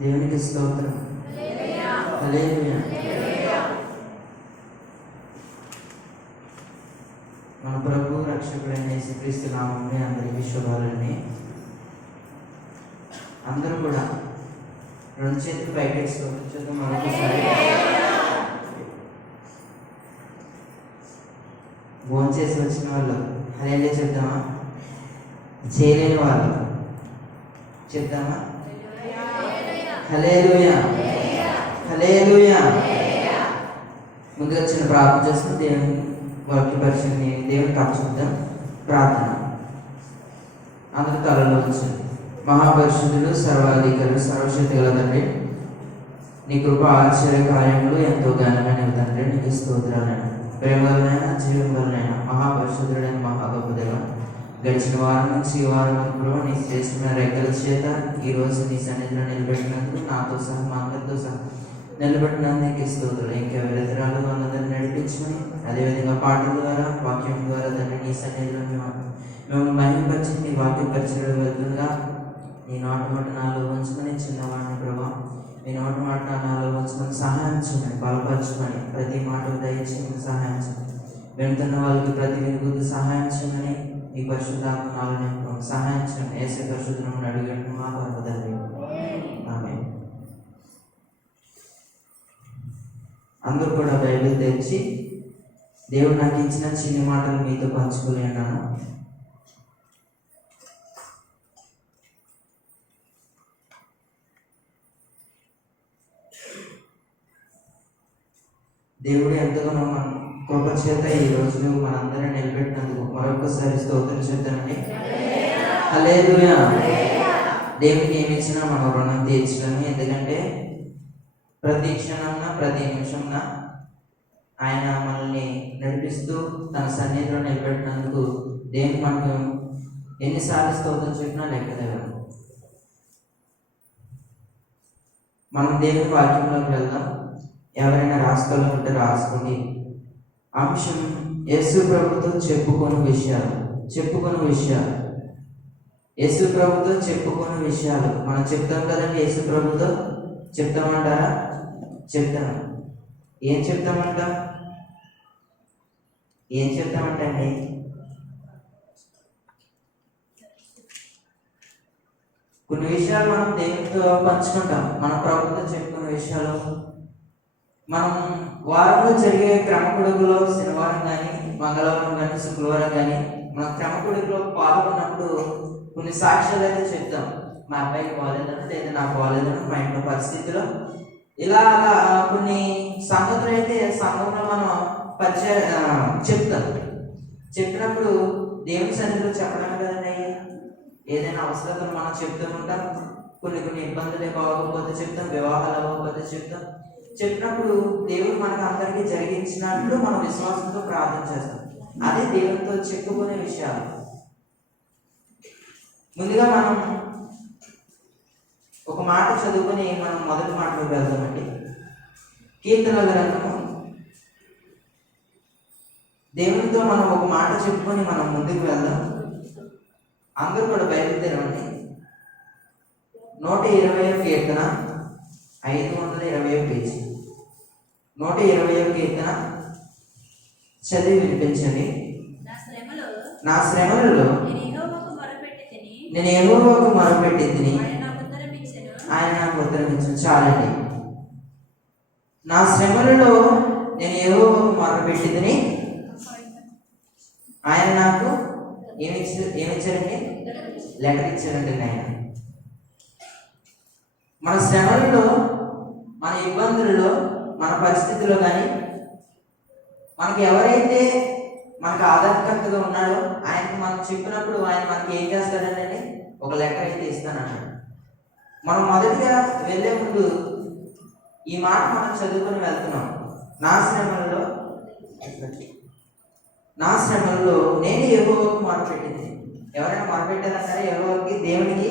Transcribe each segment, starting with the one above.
దేవునికి స్తోత్రం. హల్లెలూయా. మన ప్రభు రక్షకుడైన యేసుక్రీస్తు నామమున అందరికీ శుభాలని. అందరూ కూడా రెండు చేతులు పైకి స్తోత్రం మరొకసారి. భోంచేసి వచ్చిన వాళ్ళు హల్లెలూయా చెప్దామా? చేయలేని వాళ్ళు చెప్దామా? హల్లెలూయా, హల్లెలూయా. ముందుగా చిన్న ప్రార్థన చేసుకుని దేవుని వాక్య పరిచయం దేవునికి అప్పచెప్తాం. ప్రార్థన. అందరి తలలో వచ్చింది. మహాపరిశుద్ధులు, సర్వాధికారులు, సర్వశక్తి గల తండ్రి, నీ కృప ఆశ్చర్య కార్యములు ఎంతో ఘనమైన తండ్రి, నీకు స్తోత్రాలైనా, ప్రేమలైనా, జీవములైనా, మహాపరిశుద్ధుడైన మహా గొప్ప దేవ, గడిచిన వారం నుంచి ఈ వారం వరకు నీ శ్రేష్టమైన రెక్కల చేత ఈరోజు నీ సన్నిధిలో నిలబెట్టినందుకు నాతో సహా మా అందరితో సహా నిలబెట్టినందుకు నీకు స్తోత్రాలు. ఇంకా విరతరాలు అందరిని నడిపించుకుని అదేవిధంగా పాటల ద్వారా వాక్యం ద్వారా తండ్రి నీ సన్నిధిలో మేము మహిమపరిచి నీ వాక్య పరిచయం వెళ్తుండగా నీ నోటి మాట నాలో ఉంచుకొని చిన్నవాడిని ప్రభావ మీ నోటి మాట నాలో ఉంచుకొని సహాయం చేయమని బలపరచుకొని ప్రతి మాట దయచేయమని సహాయం చేయమని వెళ్తున్న వాళ్ళకి ప్రతి విరుగుద్దు సహాయం చేయమని ఈ పరిశుద్ధాత్మ నాలో సహాయం చేయమని యేసు పరిశుద్ధులను అడిగట్టు మా పర్వతండి. ఆమేన్. అందరూ కూడా బైబిల్ తెచ్చి దేవుడు నాకు ఇచ్చిన చిన్న మాటలు మీతో పంచుకొని అన్నాను. దేవుడు ఎంతగానో మన కృప చేత ఈ రోజు మనందరం నిలబెట్టినందుకు మరొకసారి స్తోత్రం చేద్దామండి. హల్లెలూయా. దేవునికి ఏమి ఇచ్చినా మనం రుణం తీర్చడమే. ఎందుకంటే ప్రతి క్షణంన ప్రతి నిమిషంన ఆయన మనల్ని నడిపిస్తూ తన సన్నిధిలో నిలబెట్టినందుకు దేవునికి మనకు ఎన్నిసార్లు స్తోత్రం చెప్పినా లెక్కలేము. మనం దేవుని వాక్యంలోకి వెళ్దాం. ఎవరైనా రాసుకోవాలంటే రాసుకోండి. అంశం యేసు ప్రభుతో చెప్పుకునే విషయాలు. యేసు ప్రభుతో చెప్పుకునే విషయాలు మనం చెప్తాం కదండి. యేసు ప్రభుతో చెప్తామంటారా? చెప్తాం. ఏం చెప్తామంటండి? కొన్ని విషయాలు మనం దేవునితో పంచుకుంటాం. మన ప్రభుతో చెప్పుకునే విషయాలు మనం వారంలో జరిగే క్రమకుడుగులో శనివారం కానీ మంగళవారం కానీ శుక్రవారం కానీ మన క్రమకుడుగులో పాల్గొన్నప్పుడు కొన్ని కొన్ని సాక్ష్యాలు అయితే చెప్తాం. మా అబ్బాయికి బాగాలేదని, లేదా నాకు బాగాలేదని, మా ఇంట్లో పరిస్థితిలో ఇలా కొన్ని సంగతులు అయితే సంఘంలో మనం చెప్తాం. చెప్పినప్పుడు దేవుని సన్నిధిలో చెప్పడమే కదండి. ఏదైనా అవసరతలు మనం చెప్తూ ఉంటాం. కొన్ని ఇబ్బందులు బాగోకపోతే చెప్తాం, వివాహాలు అవ్వకపోతే చెప్తాం. చెప్పినప్పుడు దేవుడు మనకు అందరికీ జరిగించినట్లు మనం విశ్వాసంతో ప్రార్థన చేస్తాం. అదే దేవునితో చెప్పుకునే విషయాలు. ముందుగా మనం ఒక మాట చదువుకొని మనం మొదటి మాటలోకి వెళ్దామండి. కీర్తనల గ్రంథము. దేవునితో మనం ఒక మాట చెప్పుకొని మనం ముందుకు వెళ్దాం. అందరూ కూడా బయలుదేరండి. 120వ కీర్తన 520వ పేజీ. 120వ కీర్తన చదివి వినిపించండి. నా శ్రమలలో నేను యెహోవాకు మొరపెట్టి తిని ఆయన నాకు ఉత్తరం ఇచ్చాను. చాలండి. నా శ్రమలలో నేను యెహోవాకు మొరపెట్టి తిని ఆయన నాకు ఏమిచ్చారండి? లెటర్ ఇచ్చారండి. ఆయన మన శ్రమలలో, మన ఇబ్బందులలో, మన పరిస్థితుల్లో కానీ మనకి ఎవరైతే మనకు ఆధారకర్తగా ఉన్నాడో ఆయనకు మనం చెప్పినప్పుడు ఆయన మనకి ఏం చేస్తాడని ఒక లెటర్ అయితే ఇస్తానన్నాడు. మనం మొదటిగా వెళ్ళే ముందు ఈ మాట మనం చదువుకొని వెళ్తున్నాం. నా శ్రమలలో నేను యెహోవాకు మొరపెట్టింది. ఎవరైనా మొరపెట్టారంటారా? యెహోవాకి, దేవునికి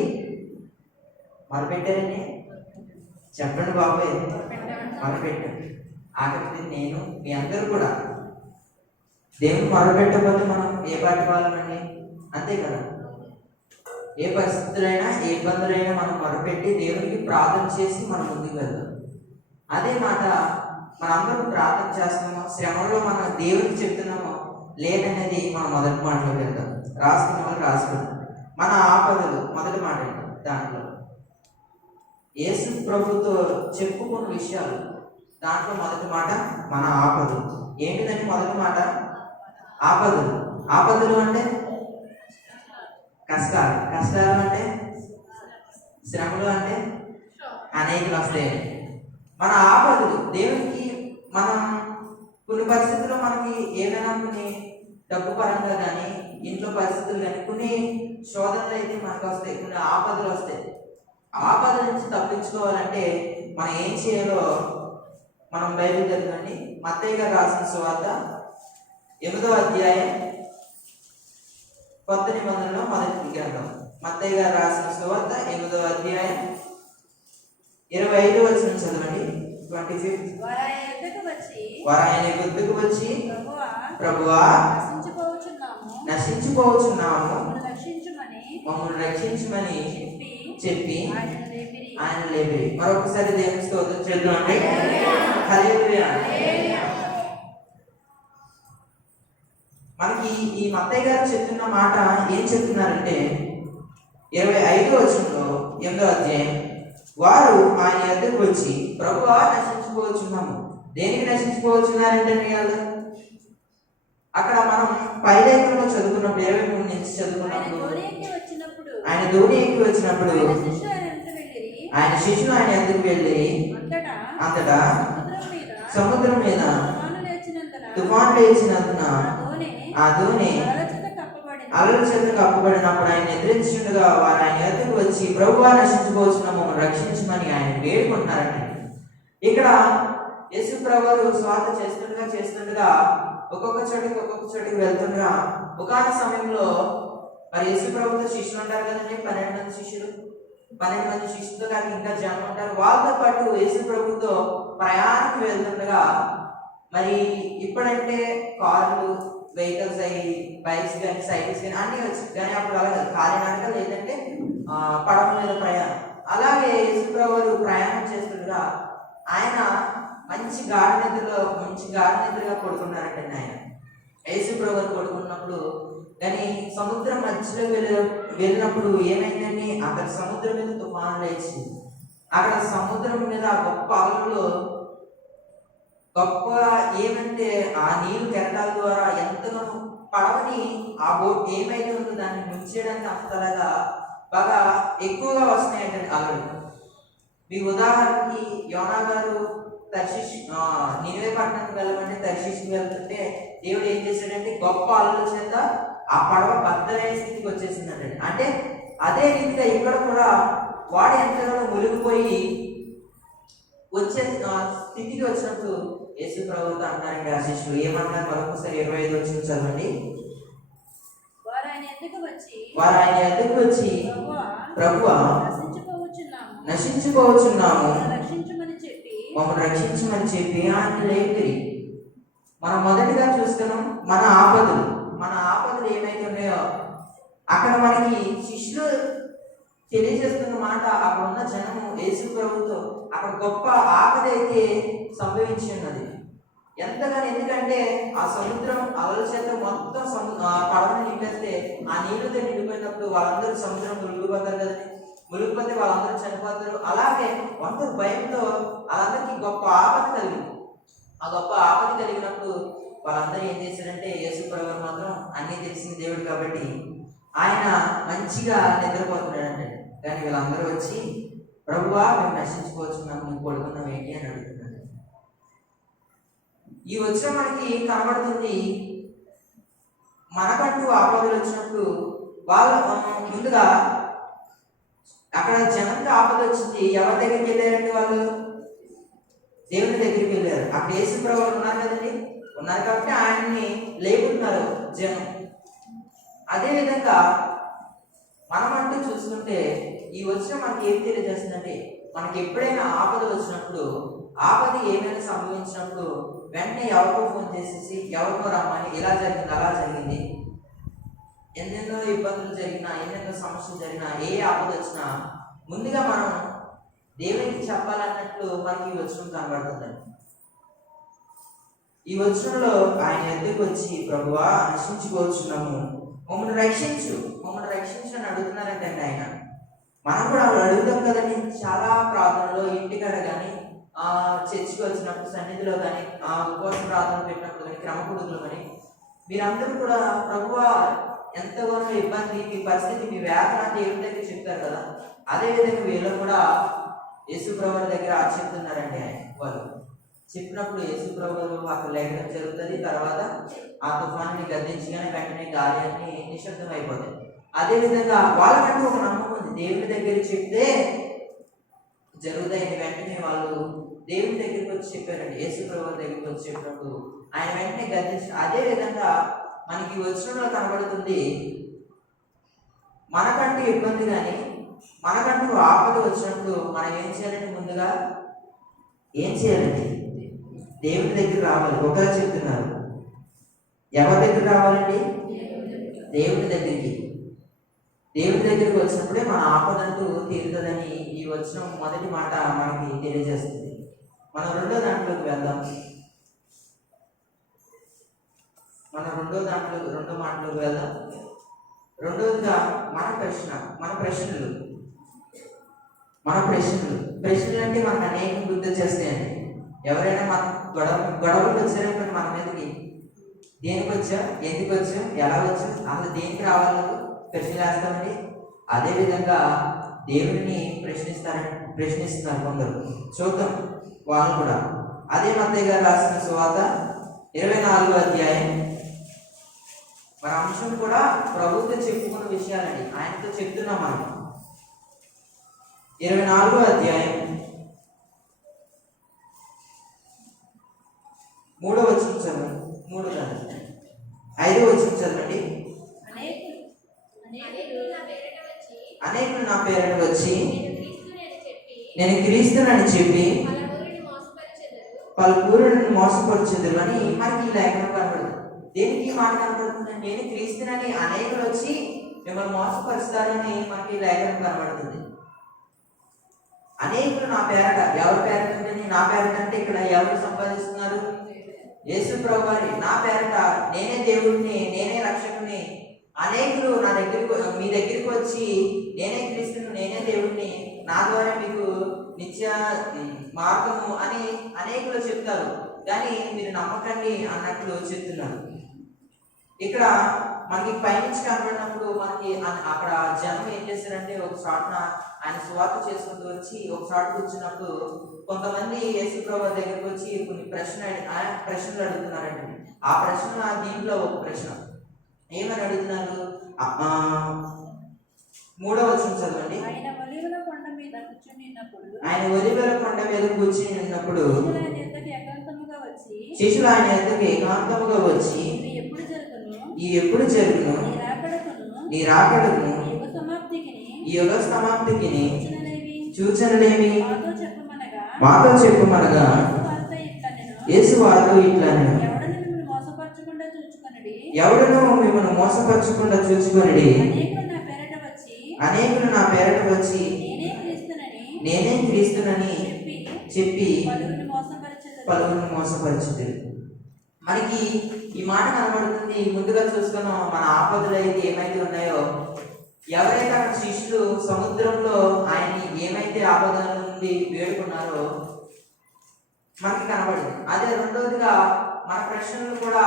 మొరపెట్టారండి? చెప్పండి బాబాయ్. మొరపెట్టాను. ఆఖరికి నేను, మీ అందరూ కూడా దేవుని మొరపెట్టకపోతే మనం ఏ పాటి వాళ్ళమండి? అంతే కదా. ఏ పరిస్థితులైనా, ఏ ఇబ్బందులైనా మనం మొరపెట్టి దేవునికి ప్రార్థన చేసి మనం ముందుకు వెళ్దాం. అదే మాట మనందరూ ప్రార్థన చేస్తున్నామో, శ్రమంలో మనం దేవునికి చెప్తున్నామో లేదనేది మనం మొదటి మాటలోకి వెళ్దాం. రాసుకున్న వాళ్ళు రాసుకుందాం. మన ఆపదలు మొదటి మాట దాంట్లో యేసు ప్రభుతో చెప్పుకున్న విషయాలు. దాంట్లో మొదటి మాట మన ఆపదలు. ఏంటిదండి మొదటి మాట? ఆపదలు. ఆపదలు అంటే కష్టాలు. కష్టాలు అంటే శ్రమలు అంటే అనేకలు వస్తాయి. మన ఆపదలు దేవునికి మనం కొన్ని పరిస్థితుల్లో మనకి ఏమైనా కొన్ని డబ్బు పరంగా కానీ, ఇంట్లో పరిస్థితులు కానీ, కొన్ని శోధనలు అయితే మనకు వస్తాయి, కొన్ని ఆపదలు వస్తాయి. ఆపదల నుంచి తప్పించుకోవాలంటే మనం ఏం చేయాలో మనం బైబిల్ చదవండి. మత్తయి గారు రాసిన సువార్త 8వ అధ్యాయం, కొత్త నిబంధనలో మొదటి గ్రంథం. మత్తయి గారు రాసిన సువార్త 8వ అధ్యాయం 25వ వచనం చదవండి. 25. వారు ఆయన యొద్దకు వచ్చి, ప్రభువా నశించిపోవచ్చున్నాము, మమ్మల్ని రక్షించమని చెప్పి ఆయన లేపిరి. మరొకసారి దేవుని స్తోత్రం చేద్దామండి. హల్లెలూయా. మనకి ఈ మత్తయి గారు చెప్తున్న మాట ఏం చెప్తున్నారంటే 25వ వచనంలో 8వ అధ్యాయం, వారు ఆయన యొద్దకు వచ్చి, ప్రభువా నశించిపోవచ్చున్నాము. దేనికి నశించిపోవచ్చున్నారంటే వాళ్ళు అక్కడ మనం పైలేఖనంలో చదువుకున్నప్పుడు 23 నుంచి చదువుకున్నప్పుడు ఆయన ధోని ఎక్కి వచ్చినప్పుడు ఆయన శిష్యులు ఆయన ఎందుకు వెళ్ళి అంతటా సముద్రం మీద తుఫాను లేచినందున ఆ ధోని అలల చేత కప్పబడినప్పుడు ఆయన ఎదిరించుండగా వారు ఆయన ఎదురుకు వచ్చి, ప్రభువా నశించుకోవచ్చున్న మమ్మల్ని రక్షించమని ఆయన వేడుకుంటున్నారండి. ఇక్కడ యేసు ప్రభువు స్వార్థ చేస్తుండగా ఒక్కొక్క చోటికి వెళ్తుండగా ఒకాన సమయంలో మరి యేసు ప్రభుతో శిష్యులు ఉంటారు కదండి. 12 మంది శిష్యులు. 12 మంది శిష్యులతో కాక ఇంకా జనం ఉంటారు. వాళ్ళతో పాటు యేసు ప్రభుతో ప్రయాణం వెళ్తుండగా మరి ఇప్పుడంటే కార్లు, వెహికల్స్ అయ్యి, బైక్స్ కానీ, సైకిల్స్ కానీ అన్నీ వచ్చి, కానీ అప్పుడు అలాగే కాలినడక లేదంటే పడవ మీద ప్రయాణం. అలాగే యేసు ప్రభువు ప్రయాణం చేస్తుండగా ఆయన మంచి గాఢ నిద్రగా పడుకున్నారంటే ఆయన యేసు ప్రభువు పడుకున్నప్పుడు, కానీ సముద్రం మధ్యలో వెళ్ళినప్పుడు ఏమైందండి? అక్కడ సముద్రం మీద తుఫాను లేచి అక్కడ సముద్రం మీద గొప్ప అలలు, గొప్ప ఏమంటే ఆ నీరు కెరటాల ద్వారా ఎంతగానో పడవని ఆ బోట్ ఏమైతే ఉందో దాన్ని ముంచేయడానికి అంతలాగా బాగా ఎక్కువగా వస్తున్నాయంటే అలలు. మీ ఉదాహరణకి యోనా గారు నినివే పట్టణానికి వెళ్ళమంటే తర్షీష్కి వెళ్తుంటే దేవుడు ఏం చేశాడంటే గొప్ప అలల చేత ఆ పడవ బద్దలైన స్థితికి వచ్చేసిందంటే, అంటే అదే రీతిగా ఇక్కడ కూడా వాడు ఎంతగానో మునిగిపోయి వచ్చే స్థితికి వచ్చినప్పుడు యేసు ప్రభువుతో అంటారండి ఆ శిష్యులు ఏమన్నారు? మరొకసారి 25 వచ్చిన చదవండి. వారు ఆయన ఎద్దకు వచ్చి ప్రభువా నశించుకోవచ్చున్నాము, మమ్మల్ని రక్షించమని చెప్పి ఆయన లేపిరి. మనం మొదటిగా చూస్తున్నాం మన ఆపదలు ఏమైతే ఉన్నాయో అక్కడ మనకి శిష్యులు తెలియజేస్తున్న మాట, అక్కడ ఉన్న జనము యేసు ప్రభువుతో అక్కడ గొప్ప ఆపద అయితే సంభవించి ఉన్నది ఎంతగానో. ఎందుకంటే ఆ సముద్రం అలల చేత మొత్తం పడవని నింపేస్తే ఆ నీళ్ళతో నిండిపోయినప్పుడు వాళ్ళందరూ సముద్రం మునిగిపోతారు కదండి. మునిగిపోతే వాళ్ళందరూ చనిపోతారు. అలాగే అందరూ భయంతో వాళ్ళందరికీ గొప్ప ఆపద కలిగింది. ఆ గొప్ప ఆపద కలిగినప్పుడు వాళ్ళందరూ ఏం చేశారంటే యేసు ప్రభువు మాత్రం అన్నీ తెలిసిన దేవుడు కాబట్టి ఆయన మంచిగా నిద్రపోతున్నాడంటే, కానీ వీళ్ళందరూ వచ్చి ప్రభువా మేము నశించుకోవచ్చున్నాము, మేము పడుకున్నాం ఏంటి అని అడుగుతున్నాడు. ఈ వచ్చిన మనకి కనబడుతుంది మనకంటూ ఆపదలు వచ్చినప్పుడు వాళ్ళు ముందుగా అక్కడ జనంకి ఆపద వచ్చింది. ఎవరి దగ్గరికి వెళ్ళారండి? వాళ్ళు దేవుని దగ్గరికి వెళ్ళారు. అక్కడ యేసు ప్రభువు ఉన్నారు కదండి, ఉన్నారు కాబట్టి ఆయన్ని లేకుంటున్నారు జనం. అదేవిధంగా మనమంటూ చూసుకుంటే ఈ వచ్చిన మనకి ఏం తెలియజేస్తుందంటే, మనకి ఎప్పుడైనా ఆపద వచ్చినప్పుడు, ఆపద ఏమైనా సంభవించినప్పుడు వెంటనే ఎవరికో ఫోన్ చేసేసి ఎవరికో రమ్మని ఇలా జరిగింది అలా జరిగింది, ఎన్నెన్నో ఇబ్బందులు జరిగినా ఎన్నెన్నో సమస్యలు జరిగినా ఏ ఆపద వచ్చినా ముందుగా మనం దేవునికి చెప్పాలన్నట్లు మనకి ఈ వచనం కనబడుతుందండి. ఈ వచనంలో ఆయన ఎద్దకు వచ్చి ప్రభువా నశించుకోవచ్చున్నాము, మమ్మల్ని రక్షించు అని అడుగుతున్నారంటే ఆయన. మనం కూడా అడుగుతాం కదండి చాలా ప్రార్థనలో, ఇంటికాడ కానీ చర్చికి వచ్చినప్పుడు, సన్నిధిలో కానీ ఉపవాస ప్రార్థన పెట్టినప్పుడు కానీ, క్రమకుడుగులు కానీ మీరందరూ కూడా ప్రభువా ఎంతగానో ఇబ్బంది, మీ పరిస్థితి, మీ వ్యాధి అంటే ఏమి దగ్గర చెప్తారు కదా. అదేవిధంగా వీళ్ళు కూడా యేసు ప్రభువు దగ్గర చెప్తున్నారండి. వాళ్ళు చెప్పినప్పుడు యేసు ప్రభువు అక్కడ లేఖనం జరుగుతుంది. తర్వాత ఆ తుఫాన్ని గద్దించగానే వెంటనే గాలి అన్ని నిశ్శబ్దం అయిపోతాయి. అదేవిధంగా వాళ్ళకంటూ ఒక నమ్మకం ఉంది, దేవుని దగ్గర చెప్తే జరుగుతాయని. వెంటనే వాళ్ళు దేవుని దగ్గరికి వచ్చి చెప్పారండి. యేసు ప్రభువు దగ్గరికి వచ్చి చెప్పినప్పుడు ఆయన వెంటనే గద్దించి. అదేవిధంగా మనకి వచనంలో కనబడుతుంది, మనకంటూ ఇబ్బంది కానీ మనకంటూ ఆపద వచ్చినప్పుడు మనం ఏం చేయాలంటే ముందుగా ఏం చేయాలండి? దేవుని దగ్గర రావాలి. ఒకరు చెప్తున్నారు, ఎవరి దగ్గర రావాలండి? దేవుని దగ్గరికి. దేవుని దగ్గరికి వచ్చినప్పుడే మన ఆపదంటూ తీరుతుందని ఈ వచనం మొదటి మాట మనకి తెలియజేస్తుంది. మనం రెండో దాంట్లోకి వెళ్దాం. రెండో మాటలోకి వెళ్దాం. రెండోదిగా మన ప్రశ్నలు అంటే మనకు అనేక గుర్తు చేస్తాయండి. ఎవరైనా మన గొడవలు వచ్చారంటే మన మీదకి దేనికి వచ్చా, ఎందుకు వచ్చా, ఎలా వచ్చా, అసలు దేనికి రావాలి ప్రశ్నలు వేస్తామండి. అదేవిధంగా దేవుడిని ప్రశ్నిస్తున్నారు కొందరు. చూద్దాం వాళ్ళు కూడా. అదే మత్తయి గారు రాసిన సువార్త 24వ అధ్యాయం. మన అంశం కూడా ప్రభుత్వం చెప్పుకున్న విషయాలండి, ఆయనతో చెప్తున్నాం మనం. 24వ అధ్యాయం 3వ వచనం చదవండి. 5వ వచనం చదవండి. అనేకులు నా పేరట వచ్చి నేను క్రీస్తునని చెప్పి పలువురిని మోసపరచెదరు అని మనకి ఈ లేఖనం కనబడుతుంది. దేనికి ఈ మాట కనబడుతుంది? నేను క్రీస్తునని అనేకులు వచ్చి మిమ్మల్ని మోసపరుస్తారని మనకి ఈ లేఖనం కనబడుతుంది. అనేకులు నా పేరట, ఎవరి పేరట అంటే నా పేరట అంటే ఇక్కడ ఎవరు సంపాదిస్తున్నారు? యేసు ప్రభు వారి. నా పేరట నేనే దేవుడిని, నేనే రక్షకుని, అనేకులు నా దగ్గరికి, మీ దగ్గరికి వచ్చి నేనే క్రీస్తును, నేనే దేవుడిని, నా ద్వారా మీకు నిత్య మార్గము అని అనేకులు చెప్తారు, కానీ మీరు నమ్మకండి అన్నట్లు చెప్తున్నారు. ఇక్కడ మనకి పైనుంచి కనబడినప్పుడు మనకి అక్కడ జనం ఏం చేశారంటే ఒక చోటన ఆయన సువార్త చేసుకుంటూ వచ్చి ఒక చోట కూర్చున్నప్పుడు కొంతమంది యేసు ప్రభు దగ్గరికి వచ్చి కొన్ని ప్రశ్నలు అడుగుతున్నారండి. ఆ ప్రశ్న దీంట్లో ఒక ప్రశ్న ఏమని అడుగుతున్నారు? 3వ వచనం చదవండి. ఆయన ఒలీవల కొండ మీద కూర్చుని ఉన్నప్పుడు శిష్యులు ఆయన యొద్దకు ఏకాంతముగా వచ్చి ఈ ఎప్పుడు జరుగును నీ రాకడకును ఈ యుగ సమాప్తికి సూచనలేమి మాతో చెప్పుమనగా యేసు వారితో ఇట్లా ఎవడను మిమ్మల్ని మోసపరచకుండా చూచుకొనుడి. అనేకులు నా పేరట వచ్చి నేనే క్రీస్తునని చెప్పి పలువురిని మోసపరచుతారు. మనకి ఈ మాట కనబడుతుంది. ముందుగా చూసుకున్నాం మన ఆపదలు అయితే ఏమైతే ఉన్నాయో, ఎవరైతే అక్కడ శిష్యులు సముద్రంలో ఆయన్ని ఏమైతే ఆపదల నుండి వేడుకున్నారో మనకి కనబడింది. అదే రెండోదిగా మన ప్రశ్నలు కూడా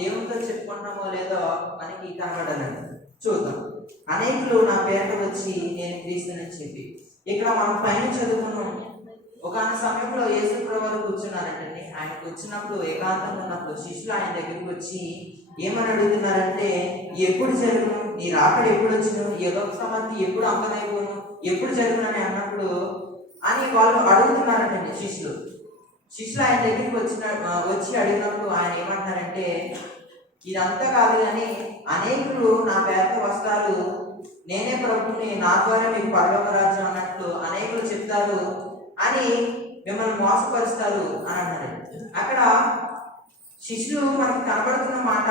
దేవునితో చెప్పుకుంటామో లేదో మనకి కనబడాలని చూద్దాం. అనేకులు నా పేరట వచ్చి నేను క్రీస్తునని చెప్పి, ఇక్కడ మనం పైన చదువుకున్నాం. ఒకనొక సమయంలో యేసు ప్రభువు కూర్చున్నారంటండి. ఆయన కూర్చున్నప్పుడు ఏకాంతంగా ఉన్నప్పుడు శిష్యులు ఆయన దగ్గరికి వచ్చి ఏమని అడుగుతున్నారంటే, ఎప్పుడు జరుగును నీ రాకడ, ఎప్పుడు వచ్చును, యుగ సమాప్తి ఎప్పుడు అంతమైపోను, ఎప్పుడు జరుగునని అన్నప్పుడు అని వాళ్ళు అడుగుతున్నారంటండి శిష్యులు ఆయన దగ్గరికి వచ్చి అడిగినప్పుడు ఆయన ఏమంటారంటే, ఇదంతా కాదు కానీ అనేకులు నా పేరట వస్తారు, నేనే ప్రభుని, నా ద్వారా మీకు పరలోక రాజ్యం అన్నట్లు అనేకులు చెప్తారు అని మిమ్మల్ని మోసపరుస్తారు అని అన్నారు. అక్కడ శిష్యులు మనకి కనబడుతున్న మాట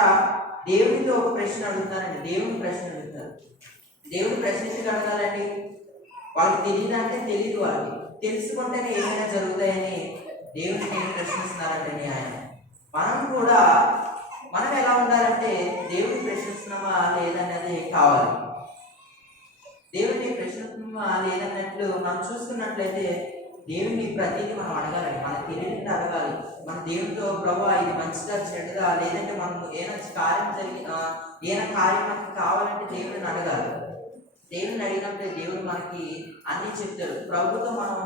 దేవునితో ఒక ప్రశ్న అడుగుతారండి. దేవుని ప్రశ్న అడుగుతారు. దేవుని ప్రశ్నించి అడగాలండి. వాళ్ళకి తెలియదు అంటే తెలియదు, వాళ్ళకి తెలుసుకుంటేనే ఏమైనా జరుగుతాయని దేవుని ప్రశ్నిస్తున్నారంటండి ఆయన. మనం ఎలా ఉండాలంటే దేవుని ప్రశ్నిస్తున్నామా లేదనేది కావాలి. దేవుని ప్రశ్నిస్తున్నామా లేదన్నట్లు మనం చూసుకున్నట్లయితే దేవుని ప్రతిదీ మనం అడగాలి. మనకు తెలియకుండా అడగాలి. మన దేవునితో ప్రభువా ఇది మంచిగా చెడుగా, లేదంటే మనం ఏదైనా కార్యం మనకి కావాలంటే దేవుడిని అడగాలి. దేవుని అడిగినప్పుడే దేవుడు మనకి అన్ని చెప్తాడు. ప్రభుతో మనం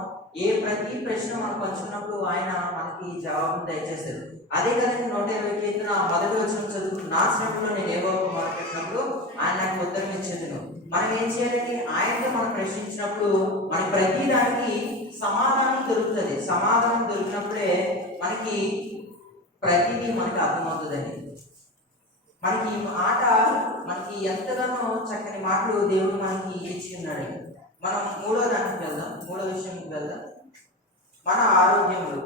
ప్రతి ప్రశ్న మనం పంచుకున్నప్పుడు ఆయన మనకి జవాబును దయచేస్తాడు. అదే కదండి 120 కీర్తన మొదటి వచనం చదువు, నా శ్రమలో నేను ఏవో మొదలుపెట్టినప్పుడు ఆయన నాకు ఉత్తరం ఇచ్చేది. మనం ఏం చేయాలంటే ఆయనతో మనం ప్రశ్నించినప్పుడు మన ప్రతి దానికి సమాధానం దొరుకుతుంది. సమాధానం దొరికినప్పుడే మనకి ప్రతిదీ మనకి అర్థమవుతుందండి. మనకి ఈ మాట మనకి ఎంతగానో చక్కని మాటలు దేవుడు మనకి ఇచ్చి ఉన్నాడు. మనం మూడో విషయానికి వెళ్దాం. మన అనారోగ్యములు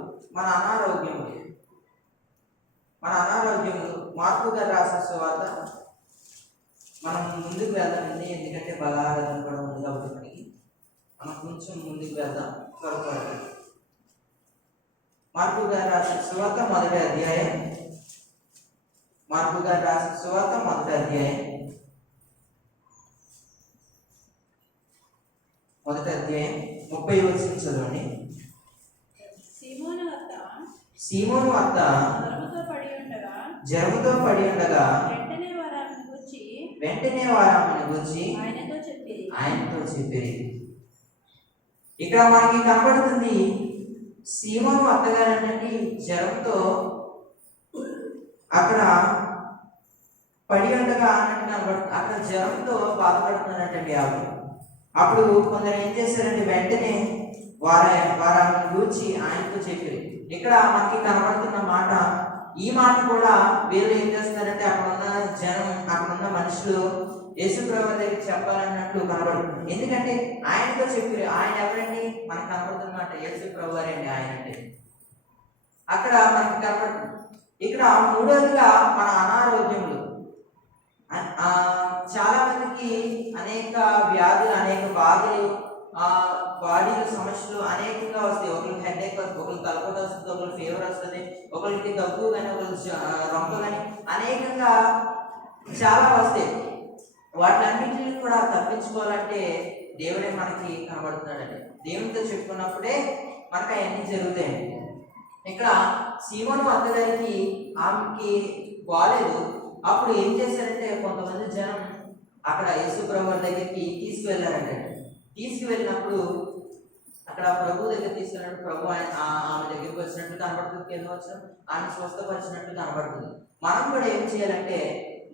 మార్కు గారు రాసిన సువార్త మనం ముందుకు వెళ్దామండి. ఎందుకంటే బలారాధన కూడా ఉంది కాబట్టి మనం కొంచెం ముందుకు వెళ్దాం. త్వరగా మార్కు గారు రాసిన సువార్త మొదటి అధ్యాయం 30వ వచనం చదవండి. సీమోను అత్త జ్వరముతో పడి ఉండగా వెంటనే వారు ఆమెను గూర్చి ఆయనతో చెప్పిరి. ఇక్కడ మనకి కనబడుతుంది సీమోను అత్తగారు అంటే జ్వరంతో అక్కడ పడి ఉండగా అన్నట్టు కనబడుతుంది. అక్కడ జ్వరంతో బాధపడుతున్నట్టండి ఆవిడ. అప్పుడు కొందరు ఏం చేశారంటే వెంటనే వారాన్ని గూర్చి ఆయనతో చెప్పారు. ఇక్కడ మనకి కనబడుతున్న మాట, ఈ మాట కూడా వీళ్ళు ఏం చేస్తారంటే అక్కడున్న జనం, అక్కడున్న మనుషులు యేసు ప్రభు దగ్గరికి చెప్పాలన్నట్లు కనబడుతుంది. ఎందుకంటే ఆయనతో చెప్పారు. ఆయన ఎవరండి? మనకు కనబడుతున్న మాట యేసు ప్రభు అండి ఆయన అంటే. అక్కడ మనకి కనబడుతుంది. ఇక్కడ మూడోదిగా మన అనారోగ్యములు. చాలా మందికి అనేక వ్యాధులు, అనేక బాధలు, బాడీలో సమస్యలు అనేకంగా వస్తాయి. ఒకరికి హెడేక్ వస్తుంది, ఒకరికి తలపోటు వస్తుంది, ఒకరికి ఫీవర్ వస్తుంది, ఒకరికి దగ్గు కానీ, ఒకరికి రొంప కానీ, అనేకంగా చాలా వస్తాయి. వాటిలన్నింటినీ కూడా తప్పించుకోవాలంటే దేవుడే మనకి కనబడుతున్నాడండి. దేవునితో చెప్పుకున్నప్పుడే మనకు అవన్నీ జరుగుతాయండి. ఇక్కడ సీమోను అత్తగారికి ఆమెకి బాలేదు. అప్పుడు ఏం చేశారంటే కొంతమంది జనం అక్కడ యేసు ప్రభు వారి దగ్గరికి తీసుకువెళ్ళారంటే, తీసుకువెళ్ళినప్పుడు అక్కడ ప్రభు దగ్గర తీసుకెళ్ళినప్పుడు ప్రభు ఆమె దగ్గరికి వచ్చినట్టు కనబడుతుంది, కింద వచ్చిన ఆమె స్వస్థపరిచినట్టు కనబడుతుంది. మనం కూడా ఏం చేయాలంటే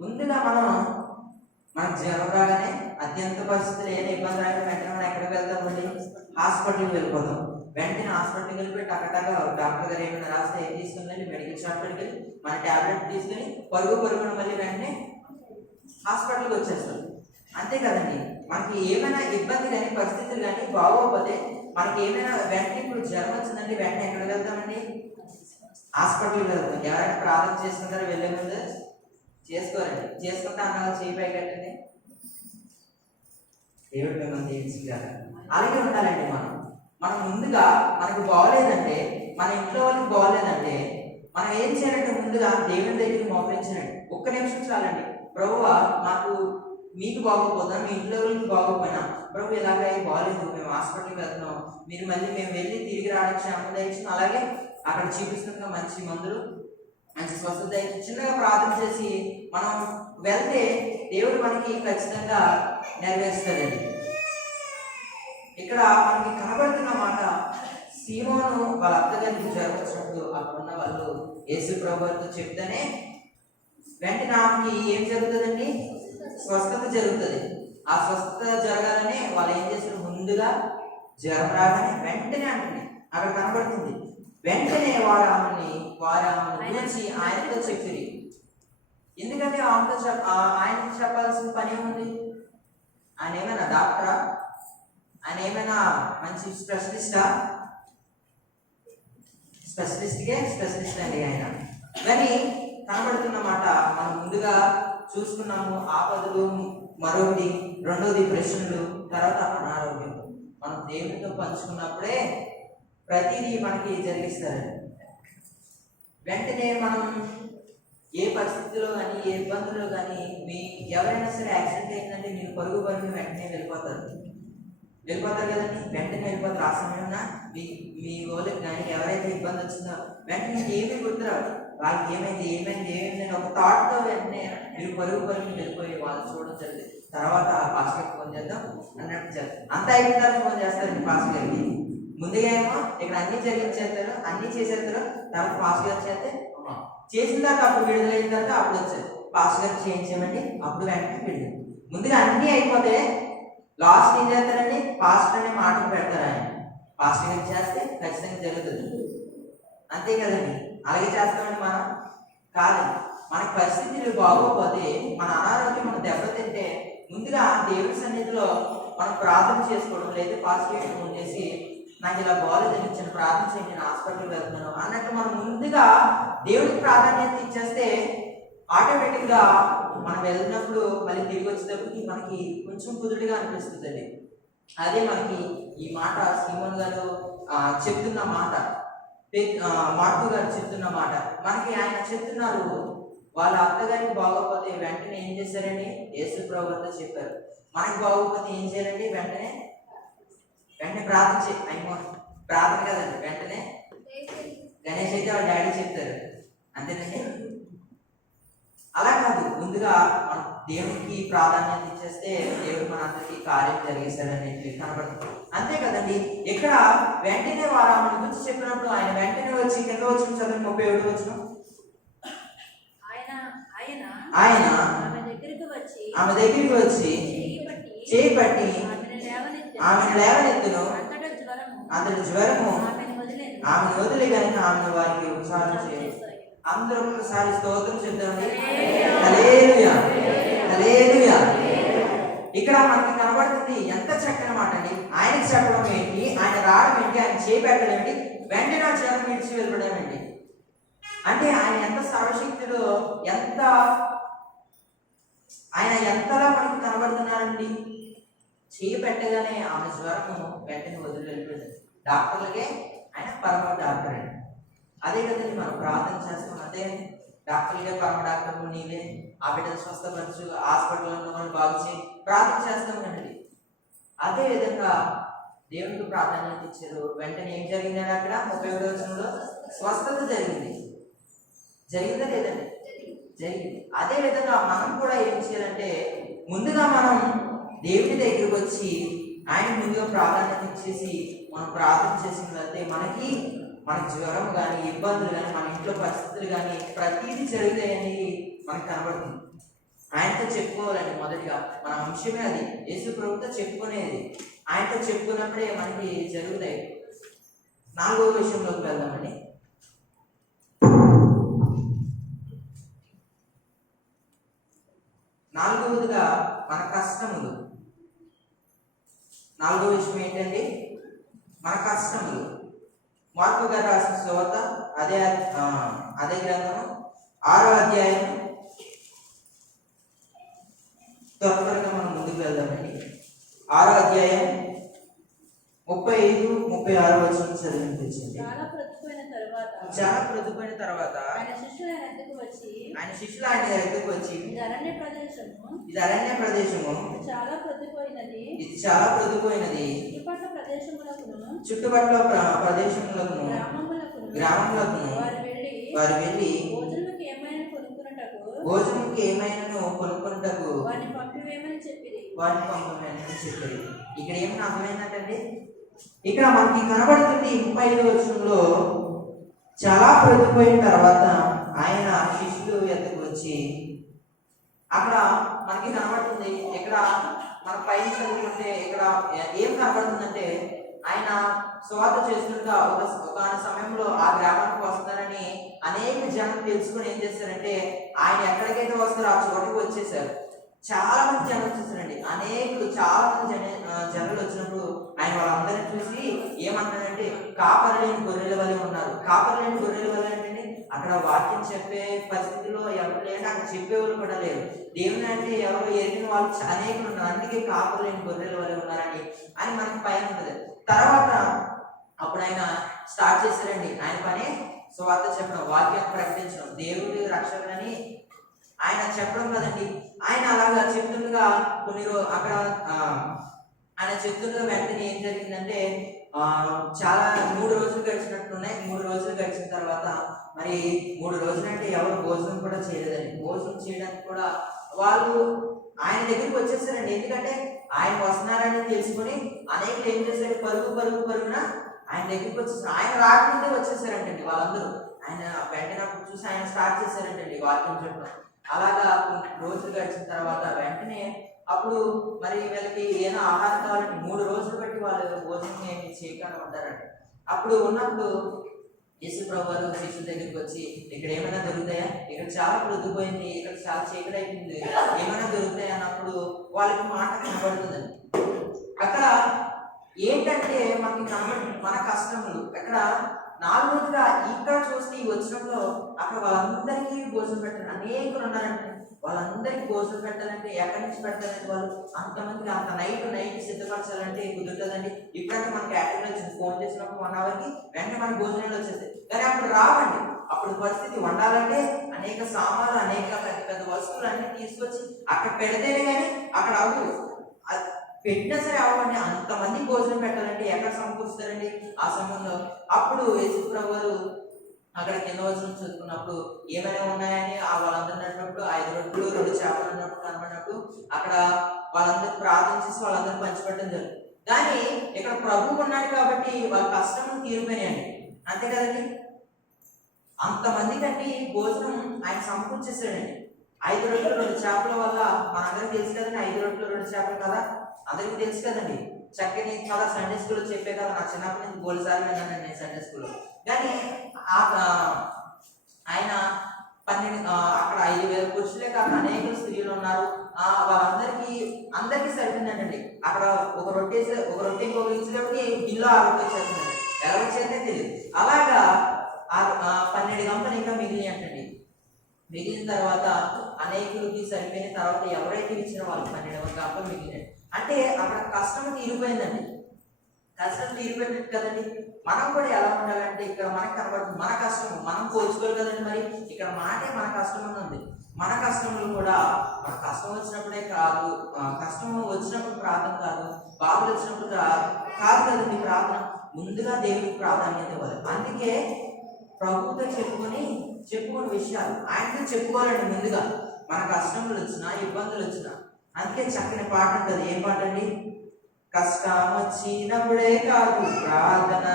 ముందుగా మనకు జ్వరం రాగానే అత్యంత పరిస్థితులు ఏదైనా ఇబ్బంది రాగానే వెంటనే మనం ఎక్కడికి వెళ్తామండి? హాస్పిటల్కి వెళ్ళిపోతాం. వెంటనే హాస్పిటల్కి వెళ్ళిపోయి టకటగా డాక్టర్ గారు ఏమైనా రాస్తే ఏం తీసుకుని వెళ్ళి మెడికల్ షాప్కి వెళ్ళి మన ట్యాబ్లెట్ తీసుకుని పరుగున మళ్ళీ వెంటనే హాస్పిటల్కి వచ్చేస్తాం. అంతే కదండి. మనకి ఏమైనా ఇబ్బంది కానీ పరిస్థితులు కానీ బాగోకపోతే మనకి ఏమైనా వెంటనే ఇప్పుడు జ్వరం వచ్చిందండి వెంటనే ఎక్కడికి వెళ్తామండి? హాస్పిటల్కి వెళ్తాం. ఎవరైనా ప్రార్థన చేసుకుంటారో వెళ్ళే ముందు చేసుకోరండి. చేసుకుంటా అన్న చేయి పై కట్టండి, దేవుడు మిమ్మల్ని దీవించాలి. అలాగే ఉండాలండి. మనం ముందుగా మనకు బాగోలేదంటే, మన ఇంట్లో వాళ్ళకి బాగోలేదంటే మనం ఏం చేయాలంటే ముందుగా దేవుని దగ్గరికి మోకరించాలండి. ఒక్క నిమిషం చాలండి. ప్రభువా మాకు మీకు బాగోపోతా, మీ ఇంట్లో వాళ్ళకి బాగోపోయినా ప్రభు ఇలాగ బాగలేదు, మేము హాస్పిటల్కి వెళ్తున్నాం, మీరు మళ్ళీ మేము వెళ్ళి తిరిగి రావడానికి క్షేమం దయచేసి అలాగే అక్కడ చూపిస్తున్న మంచి మందులు మంచి స్వస్థత చిన్నగా ప్రార్థన చేసి మనం వెళ్తే దేవుడు మనకి ఖచ్చితంగా నెరవేరుస్తాడండి. ఇక్కడ మనకి కనబడుతున్న మాట, సీమోను వాళ్ళ అత్తగారికి జ్వరం వచ్చినప్పుడు అక్కడున్న వాళ్ళు యేసు ప్రభువుతో చెప్తేనే వెంటనే ఆమెకి ఏం జరుగుతుందండి? స్వస్థత జరుగుతుంది. ఆ స్వస్థత జరగాలని వాళ్ళు ఏం చేశారు? ముందుగా జ్వరం రాగానే వెంటనే అంటే అక్కడ కనబడుతుంది, వెంటనే వారు ఆమెను గురించి ఆయనతో చెప్పిరి. ఎందుకంటే ఆయనతో చెప్పాల్సిన పని ఏముంది? ఆయన ఏమైనా డాక్టరా? ఆయన ఏమైనా మంచి స్పెషలిస్టా? స్పెషలిస్ట్ అండి ఆయన. కానీ కనబడుతున్న మాట మనం ముందుగా చూసుకున్నాము, ఆపదలు, మరొకటి, రెండోది ప్రశ్నలు, తర్వాత అనారోగ్యం. మనం దేవునితో పంచుకున్నప్పుడే ప్రతిదీ మనకి జరిగిస్తారండి. వెంటనే మనం ఏ పరిస్థితుల్లో కానీ ఏ ఇబ్బందుల్లో కానీ ఎవరైనా సరే యాక్సిడెంట్ అయిందంటే మీరు పరుగు వెంటనే వెళ్ళిపోతారు కదండి. వెంటనే వెళ్ళిపోతారు. ఆ సమయంలో మీ వాళ్ళకి కానీ ఎవరైతే ఇబ్బంది వచ్చిందో వెంటనే ఏమీ గుర్తురాదు. వాళ్ళకి ఏమైంది అని ఒక థాట్తో వెంటనే మీరు పరుగు వెళ్ళిపోయి వాళ్ళు చూడడం జరిగింది. తర్వాత పాస్టర్కి ఫోన్ చేద్దాం అన్నట్టు చేస్తారు. అంతా అయిన తర్వాత ఫోన్ చేస్తారండి పాస్టర్ గారికి. ముందుగా ఏమో ఇక్కడ అన్ని జరిగించేస్తారు, అన్ని చేసేస్తారు. తర్వాత పాస్టర్ గారు చేస్తే చేసిన తర్వాత అప్పుడు విడుదలైన తర్వాత అప్పుడు వచ్చారు పాస్టర్ గారు చేయించామండి, అప్పుడు వెంటనే విడుదల. ముందుగా అన్నీ అయిపోతే లాస్ట్ ఏం చేస్తారండి? పాస్టర్ అనే మాటలు పెడతారు. ఆయన పాస్టర్ గారు చేస్తే ఖచ్చితంగా జరుగుతుంది. అంతే కదండి. అలాగే చేస్తామండి మనం కాదు. మనకి పరిస్థితులు బాగోకపోతే, మన అనారోగ్యం మనం దెబ్బతింటే ముందుగా దేవుడి సన్నిధిలో మనం ప్రార్థన చేసుకోవడం, లేదా పాస్టర్ ఫోన్ చేసి నాకు ఇలా బాగోలేదని చిన్న ప్రార్థన చేయండి, నేను హాస్పిటల్కి వెళ్తున్నాను అన్నట్టు మనం ముందుగా దేవుడికి ప్రాధాన్యత ఇచ్చేస్తే ఆటోమేటిక్గా మనం వెళ్ళినప్పుడు మళ్ళీ తిరిగి వచ్చేటప్పటికి మనకి కొంచెం కుదురుగా అనిపిస్తుంది. అదే మనకి ఈ మాట సీమోన్ గారు చెప్తున్న మాట, మార్కు గారు చెప్తున్న మాట మనకి ఆయన చెప్తున్నారు. వాళ్ళ అత్తగారికి బాగోకపోతే వెంటనే ఏం చేశారండి? యేసు ప్రభువుతో చెప్పారు. మనకి బాగోకపోతే ఏం చేయాలండి? వెంటనే ప్రార్థన కదండి. వెంటనే గణేష్ అయితే వాళ్ళ డాడీ చెప్తారు, అంతేనండి. అలా కాదు, ముందుగా మనం దేవునికి ప్రాధాన్యత ఇచ్చేస్తే దేవుడు మన అందరికీ కార్యం జరిగిస్తాడని కనబడుతుంది. అంతే కదండి. ఇక్కడ వెంటనే వారు ఆమె గురించి చెప్పినప్పుడు ఆయన వెంటనే వచ్చి కింద వచ్చిన చదువు 37 వచ్చిన ఆయన ఆమె దగ్గరికి వచ్చి చేయి పట్టి ఆమెను లేవనెత్తును. అతడు జ్వరము ఆమెను వదిలి కనుక ఆమెను వారికి ఉపచారం చేయాలి. అందరూ ఒకసారి స్తోత్రం చెప్తామండి. హల్లెలూయా, హల్లెలూయా. ఇక్కడ మనకి కనబడుతుంది ఎంత చక్కని మాట అండి. ఆయనకి చెప్పడం ఏంటి, ఆయన రావడం ఏంటి, ఆయన చేపెట్టడం ఏంటి, వెంటనే ఆ జ్వరం విడిచి వెళ్ళడం ఏంటి అంటే ఆయన ఎంత సర్వశక్తుడు, ఆయన ఎంతలా మనకి కనబడుతున్నారండి. చేయి పెట్టగానే ఆమె జ్వరము వెంటనే వదిలి వెళ్ళిపోయింది. డాక్టర్లకే ఆయన పరమ డాక్టర్ అండి. అదే కదండి మనం ప్రార్థన చేస్తాం. అదే డాక్టర్లకే పరమ డాక్టర్లు, నీవే ఆ బిడ్డను స్వస్థపరచు, హాస్పిటల్లో ఉన్న వాళ్ళు బాగు చేయి, ప్రార్థన చేస్తాం కదండి. అదే విధంగా దేవునికి ప్రాధాన్యత ఇచ్చారు. వెంటనే ఏం జరిగిందని అక్కడ 31 వచనంలో స్వస్థత జరిగిందా లేదండి? జరిగింది. అదే విధంగా మనం కూడా ఏం చేయాలంటే ముందుగా మనం దేవుడి దగ్గరికి వచ్చి ఆయన ముందుగా ప్రాధాన్యత ఇచ్చేసి మనం ప్రార్థన చేసినట్లయితే మన జ్వరం కానీ ఇబ్బందులు కానీ మన ఇంట్లో పరిస్థితులు కానీ ప్రతిదీ జరుగుతాయని మనకు కనబడుతుంది. ఆయనతో చెప్పుకోవాలండి. మొదటిగా మన అంశమే అది. యేసు ప్రభుతో చెప్పుకునేది. ఆయనతో చెప్పుకున్నప్పుడే మనకి జరుగుతాయి. 4వ విషయంలోకి వెళ్దామండి. 4వదిగా మన కష్టములు. 4వ విషయం ఏంటండి? మన కష్టములు. మార్కు గారు రాసిన సువార్త అదే గ్రంథము 6వ అధ్యాయం. త్వరగా మనం ముందుకు వెళ్దామండి. 6వ అధ్యాయం 35, 36 వచనం చదివించండి. చాలా ప్రతిపోయిన తర్వాత ఆయన శిష్యులు ఆయన దగ్గరకు వచ్చి ఇది అరణ్య ప్రదేశము, ఇది చాలా ప్రతిపోయినది, చుట్టుపట్ల ప్రదేశములకు గ్రామములకు వారు వెళ్ళి భోజనంకి ఏమైనా కొనుక్కుంటకు వారిని పంపమని చెప్పారు. ఇక్కడ ఏమైనా అర్థమైందంటే, ఇక్కడ మనకి కనబడుతుంది 35వ వచనంలో చాలా ప్రతిపోయిన తర్వాత ఆయన శిష్యులు ఎద్దకు వచ్చి, అక్కడ మనకి కనబడుతుంది. ఇక్కడ మన పైన చదువుకుంటే ఇక్కడ ఏం కనబడుతుందంటే, ఆయన సువార్త చేస్తుండగా ఒక సమయంలో ఆ గ్రామానికి వస్తారని అనేక జనం తెలుసుకుని ఏం చేశారంటే, ఆయన ఎక్కడికైతే వస్తారో ఆ చోటుకు వచ్చేసారు. చాలా మంది జనం వచ్చేసారండి. చాలా మంది జనాలు వచ్చినప్పుడు ఆయన వాళ్ళందరినీ చూసి ఏమంటారంటే, కాపరిలేని గొర్రెల వలె ఉన్నారు. కాపరిలేని గొర్రెల వలె అంటే అక్కడ వాక్యం చెప్పే పరిస్థితిలో ఎవరు లేదంటే అక్కడ చెప్పేవాళ్ళు కూడా లేరు. దేవుని అంటే ఎవరు ఎరిగిన వాళ్ళు అనేకులు ఉన్నారు. అందుకే కాపరిలేని గొర్రెల వలె ఉన్నారని మనకి పైన ఉంటుంది. తర్వాత అప్పుడు ఆయన స్టార్ట్ చేశారండి. ఆయన పని సువార్త చెప్పడం, వాక్యాన్ని ప్రకటించడం, దేవుడి రక్షకులని ఆయన చెప్పడం కదండి. ఆయన అలాగా చెప్తుండగా అక్కడ ఆయన చెప్తుండగా వెంటనే ఏం జరిగిందంటే, చాలా 3 రోజులు గడిచినట్టున్నాయి. 3 రోజులు గడిచిన తర్వాత మరి 3 రోజులంటే ఎవరు భోజనం కూడా చేయలేదండి. భోజనం చేయడానికి కూడా వాళ్ళు ఆయన దగ్గరికి వచ్చేసారండి. ఎందుకంటే ఆయన వస్తున్నారని తెలుసుకుని అనేకులు ఏం చేశారు, పరుగున ఆయన దగ్గరికి వచ్చేసారు. ఆయన రాకముందే వచ్చేసారంటండి వాళ్ళందరూ. ఆయన వెంటనే చూసి ఆయన స్టార్ట్ చేశారంటండి వాక్యం చెప్పడం. అలాగా రోజులు గడిచిన తర్వాత వెంటనే అప్పుడు మరి వీళ్ళకి ఏదైనా ఆహారం కావాలంటే 3 రోజులు బట్టి వాళ్ళు భోజనం ఏమి చేయకుండా ఉంటారండి. అప్పుడు ఉన్నప్పుడు యేసు ప్రభువారు శిష్యుల దగ్గరికి వచ్చి, ఇక్కడ ఏమైనా దొరుకుతాయా, ఇక్కడ చాలా ప్రొద్దుపోయింది, ఇక్కడ చాలా చీకటి అయిపోయింది, ఏమైనా దొరుకుతాయి అన్నప్పుడు వాళ్ళకి మాట కనబడుతుందండి. అక్కడ ఏంటంటే మనకి మన కష్టములు అక్కడ 4వదిగా ఇక్కడ చూస్తే ఈ వచ్చినప్పుడు అక్కడ వాళ్ళందరికీ భోజనం పెట్టాలి. అనేకులు ఉన్నారంటే వాళ్ళందరికీ భోజనం పెట్టాలంటే ఎక్కడి నుంచి పెట్టాలంటే వాళ్ళు అంతమందికి అంత నైట్ సిద్ధపరచాలంటే కుదురుతుందండి. ఇప్పుడంటే మనకి యాక్టివ్ వచ్చింది. ఫోన్ చేసినప్పుడు 1 అవర్కి వెంటనే మనకి భోజనాలు వచ్చేస్తాయి. కానీ అప్పుడు రావండి. అప్పుడు పరిస్థితి వండాలంటే అనేక సామాన్లు, అనేక పెద్ద వస్తువులు అన్ని తీసుకొచ్చి అక్కడ పెడితేనే కానీ అక్కడ అవ్వదు. పెట్టినా సరే అవ్వండి. అంతమంది భోజనం పెట్టాలంటే ఎక్కడ సమకూరుస్తారండి ఆ సమయంలో? అప్పుడు యేసు ప్రభువారు అక్కడ కింద వచనం చదువుకున్నప్పుడు ఏమైనా ఉన్నాయని వాళ్ళందరూ అన్నప్పుడు 5 రొట్టెలు 2 చేపలు అన్నప్పుడు కనబడినప్పుడు అక్కడ వాళ్ళందరూ ప్రార్థన చేసి వాళ్ళందరూ పంచిపెట్టడం జరుగుతుంది. కానీ ఇక్కడ ప్రభువు ఉన్నాడు కాబట్టి వాళ్ళ కష్టం తీరిపోయినాయండి. అంతే కదండి. అంతమంది కంటే భోజనం ఆయన సమకూర్చేసాడండి. 5 రొట్టెలు 2 చేపల వల్ల మనందరికీ తెలుసు కదండి. 5 రొట్టెలు 2 చేపలు కదా అందరికీ తెలుసు కదండి. చక్కని చాలా సండే స్కూల్లో చెప్పే కదా. నా చిన్నప్పటి నుంచి గోల్సారి విన్నానండి నేను సండే స్కూల్లో. కానీ ఆయన 12 అక్కడ 5,000 పురుషులే కాక అనేక స్త్రీలు ఉన్నారు. అందరికీ సరిపోయిందండి. అక్కడ ఒక రొట్టె ఇంకొకరికి బిల్లు 6 రొట్టె వచ్చేస్తుందండి. ఎలా వచ్చేస్తే తెలియదు. అలాగా 12 గంటలు ఇంకా మిగిలిన అంటండి. మిగిలిన తర్వాత అనేకులకి సరిపోయిన తర్వాత ఎవరైతే ఇచ్చిన వాళ్ళకి 12 గంటలు మిగిలినాయి. అంటే అక్కడ కష్టం తీరిపోయిందండి. కష్టం తీరిపోయినట్టు కదండి. మనం కూడా ఎలా ఉండాలంటే ఇక్కడ మనకు కనబడుతుంది మన కష్టం మనం పోల్చుకోవాలి కదండి. మరి ఇక్కడ మన కష్టం ఉంది. మన కష్టములు కూడా మన కష్టం వచ్చినప్పుడే కాదు, కష్టం వచ్చినప్పుడు ప్రార్థన కాదు, బాధలు వచ్చినప్పుడు కాదు కదండి ప్రార్థన. ముందుగా దేవుడికి ప్రాధాన్యత ఇవ్వాలి. అందుకే ప్రభుత్వం చెప్పుకొని చెప్పుకునే విషయాలు ఆయనతో చెప్పుకోవాలండి. ముందుగా మన కష్టములు వచ్చినా ఇబ్బందులు వచ్చినా, అందుకే చక్కని పాట ఉంటుంది. ఏం పాట అండి? కష్టం వచ్చినప్పుడే కాదు ప్రార్థన,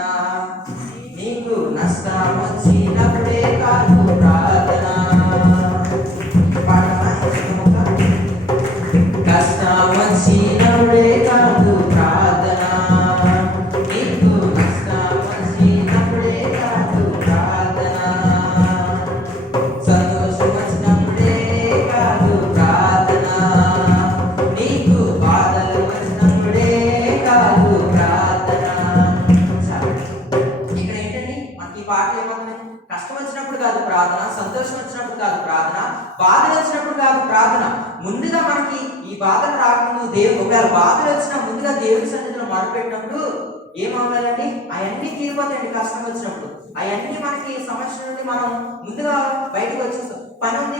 నీకు నష్టం వచ్చినప్పుడే కాదు ప్రార్థన. పాడమా? కష్టం వచ్చినప్పుడే కాదు ప్రార్థన, నీకు నష్టం వచ్చినప్పుడే కాదు ప్రార్థన, సంతోషం వచ్చినప్పుడే కాదు ప్రార్థన, నీకు బాధలు వచ్చినప్పుడే కాదు ప్రార్థన. ఇక్కడ ఏంటండి మనకి ఈ పాటలు ఏమవుతుంది? కష్టం వచ్చినప్పుడు కాదు ప్రార్థన, సంతోషం వచ్చినప్పుడు కాదు ప్రార్థన, బాధలు వచ్చినప్పుడు కాదు ప్రార్థన. ముందుగా మనకి ఈ బాధలు రాకముందు దేవుడు, ఒకవేళ బాధలు వచ్చినా ముందుగా దేవుడి సన్నిధిలో మొరపెట్టినప్పుడు ఏమవ్వాలండి? అవన్నీ తీరిపోతాయండి. కష్టం వచ్చినప్పుడు అవన్నీ మనకి సమస్య నుండి మనం ముందుగా బయటకు వచ్చేస్తాం. పని ఉంది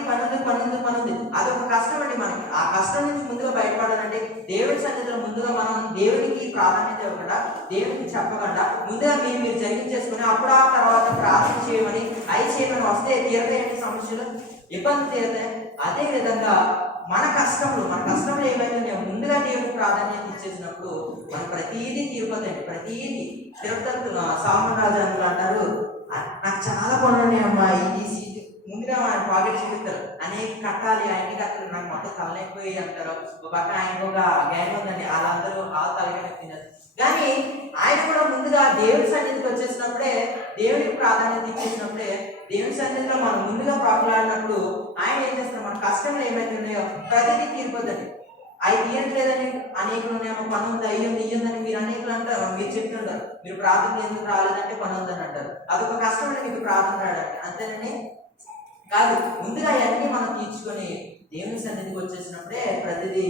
అదొక కష్టం అండి మనకి. ఆ కష్టం నుంచి ముందుగా బయటపడాలంటే దేవుడి సన్నిధిలో ముందుగా మనం దేవునికి ప్రాధాన్యత ఇవ్వకుండా, దేవునికి చెప్పకుండా ముందుగా మీరు జరిగించేసుకుని అప్పుడు ఆ తర్వాత ప్రార్థన చేయమని అవి చేయమని వస్తే తీరతాయండి సమస్యలు, ఇబ్బంది తీరతాయి. అదే విధంగా మన కష్టంలో ఏమైందంటే ముందుగా దేవుడికి ప్రాధాన్యత ఇచ్చేసినప్పుడు మన ప్రతీదీ తీరిపోతాయండి. ప్రతీదీ తిరుపతి సామరాజు అంటారు, నాకు చాలా పనులు ఉన్నాయమ్మా, ఇది ముందుగా ఆయన ప్రాజెక్ట్ చూపిస్తారు, అనేక కట్టాలి, ఆయన్ని కట్టాలి, నాకు మొత్తం తలనైపోయి అంటారు. ఒక పక్క ఆయనకు ఒక గ్యాంగ్ ఉందండి, వాళ్ళందరూ తలగా తిన్నారు. కానీ ఆయన కూడా ముందుగా దేవుడి సన్నిధికి వచ్చేసినప్పుడే, దేవుడికి ప్రాధాన్యత ఇచ్చేసినప్పుడే, దేవుడి సన్నిధిలో మనం ముందుగా ప్రాకులాడినప్పుడు ఆయన ఏం చేస్తారు? మన కష్టంలో ఏమైతే ఉన్నాయో ప్రతిదీ తీరిపోద్దండి. అవి తీయట్లేదని అనేకులు ఉన్నాయేమో, పని ఉంది, ఇయ్యుందని మీరు అనేకులు అంటారు, మీరు చెప్తుంటారు, మీరు ప్రార్థన ఎందుకు రాలేదంటే పని ఉందని అంటారు. అదొక కష్టం అండి మీకు ప్రార్థన రావడానికి, అంతేనండి కాదు. ముందుగా అవన్నీ మనం తీర్చుకొని దేవుని సన్నిధికి వచ్చేసినప్పుడే ప్రతిదీ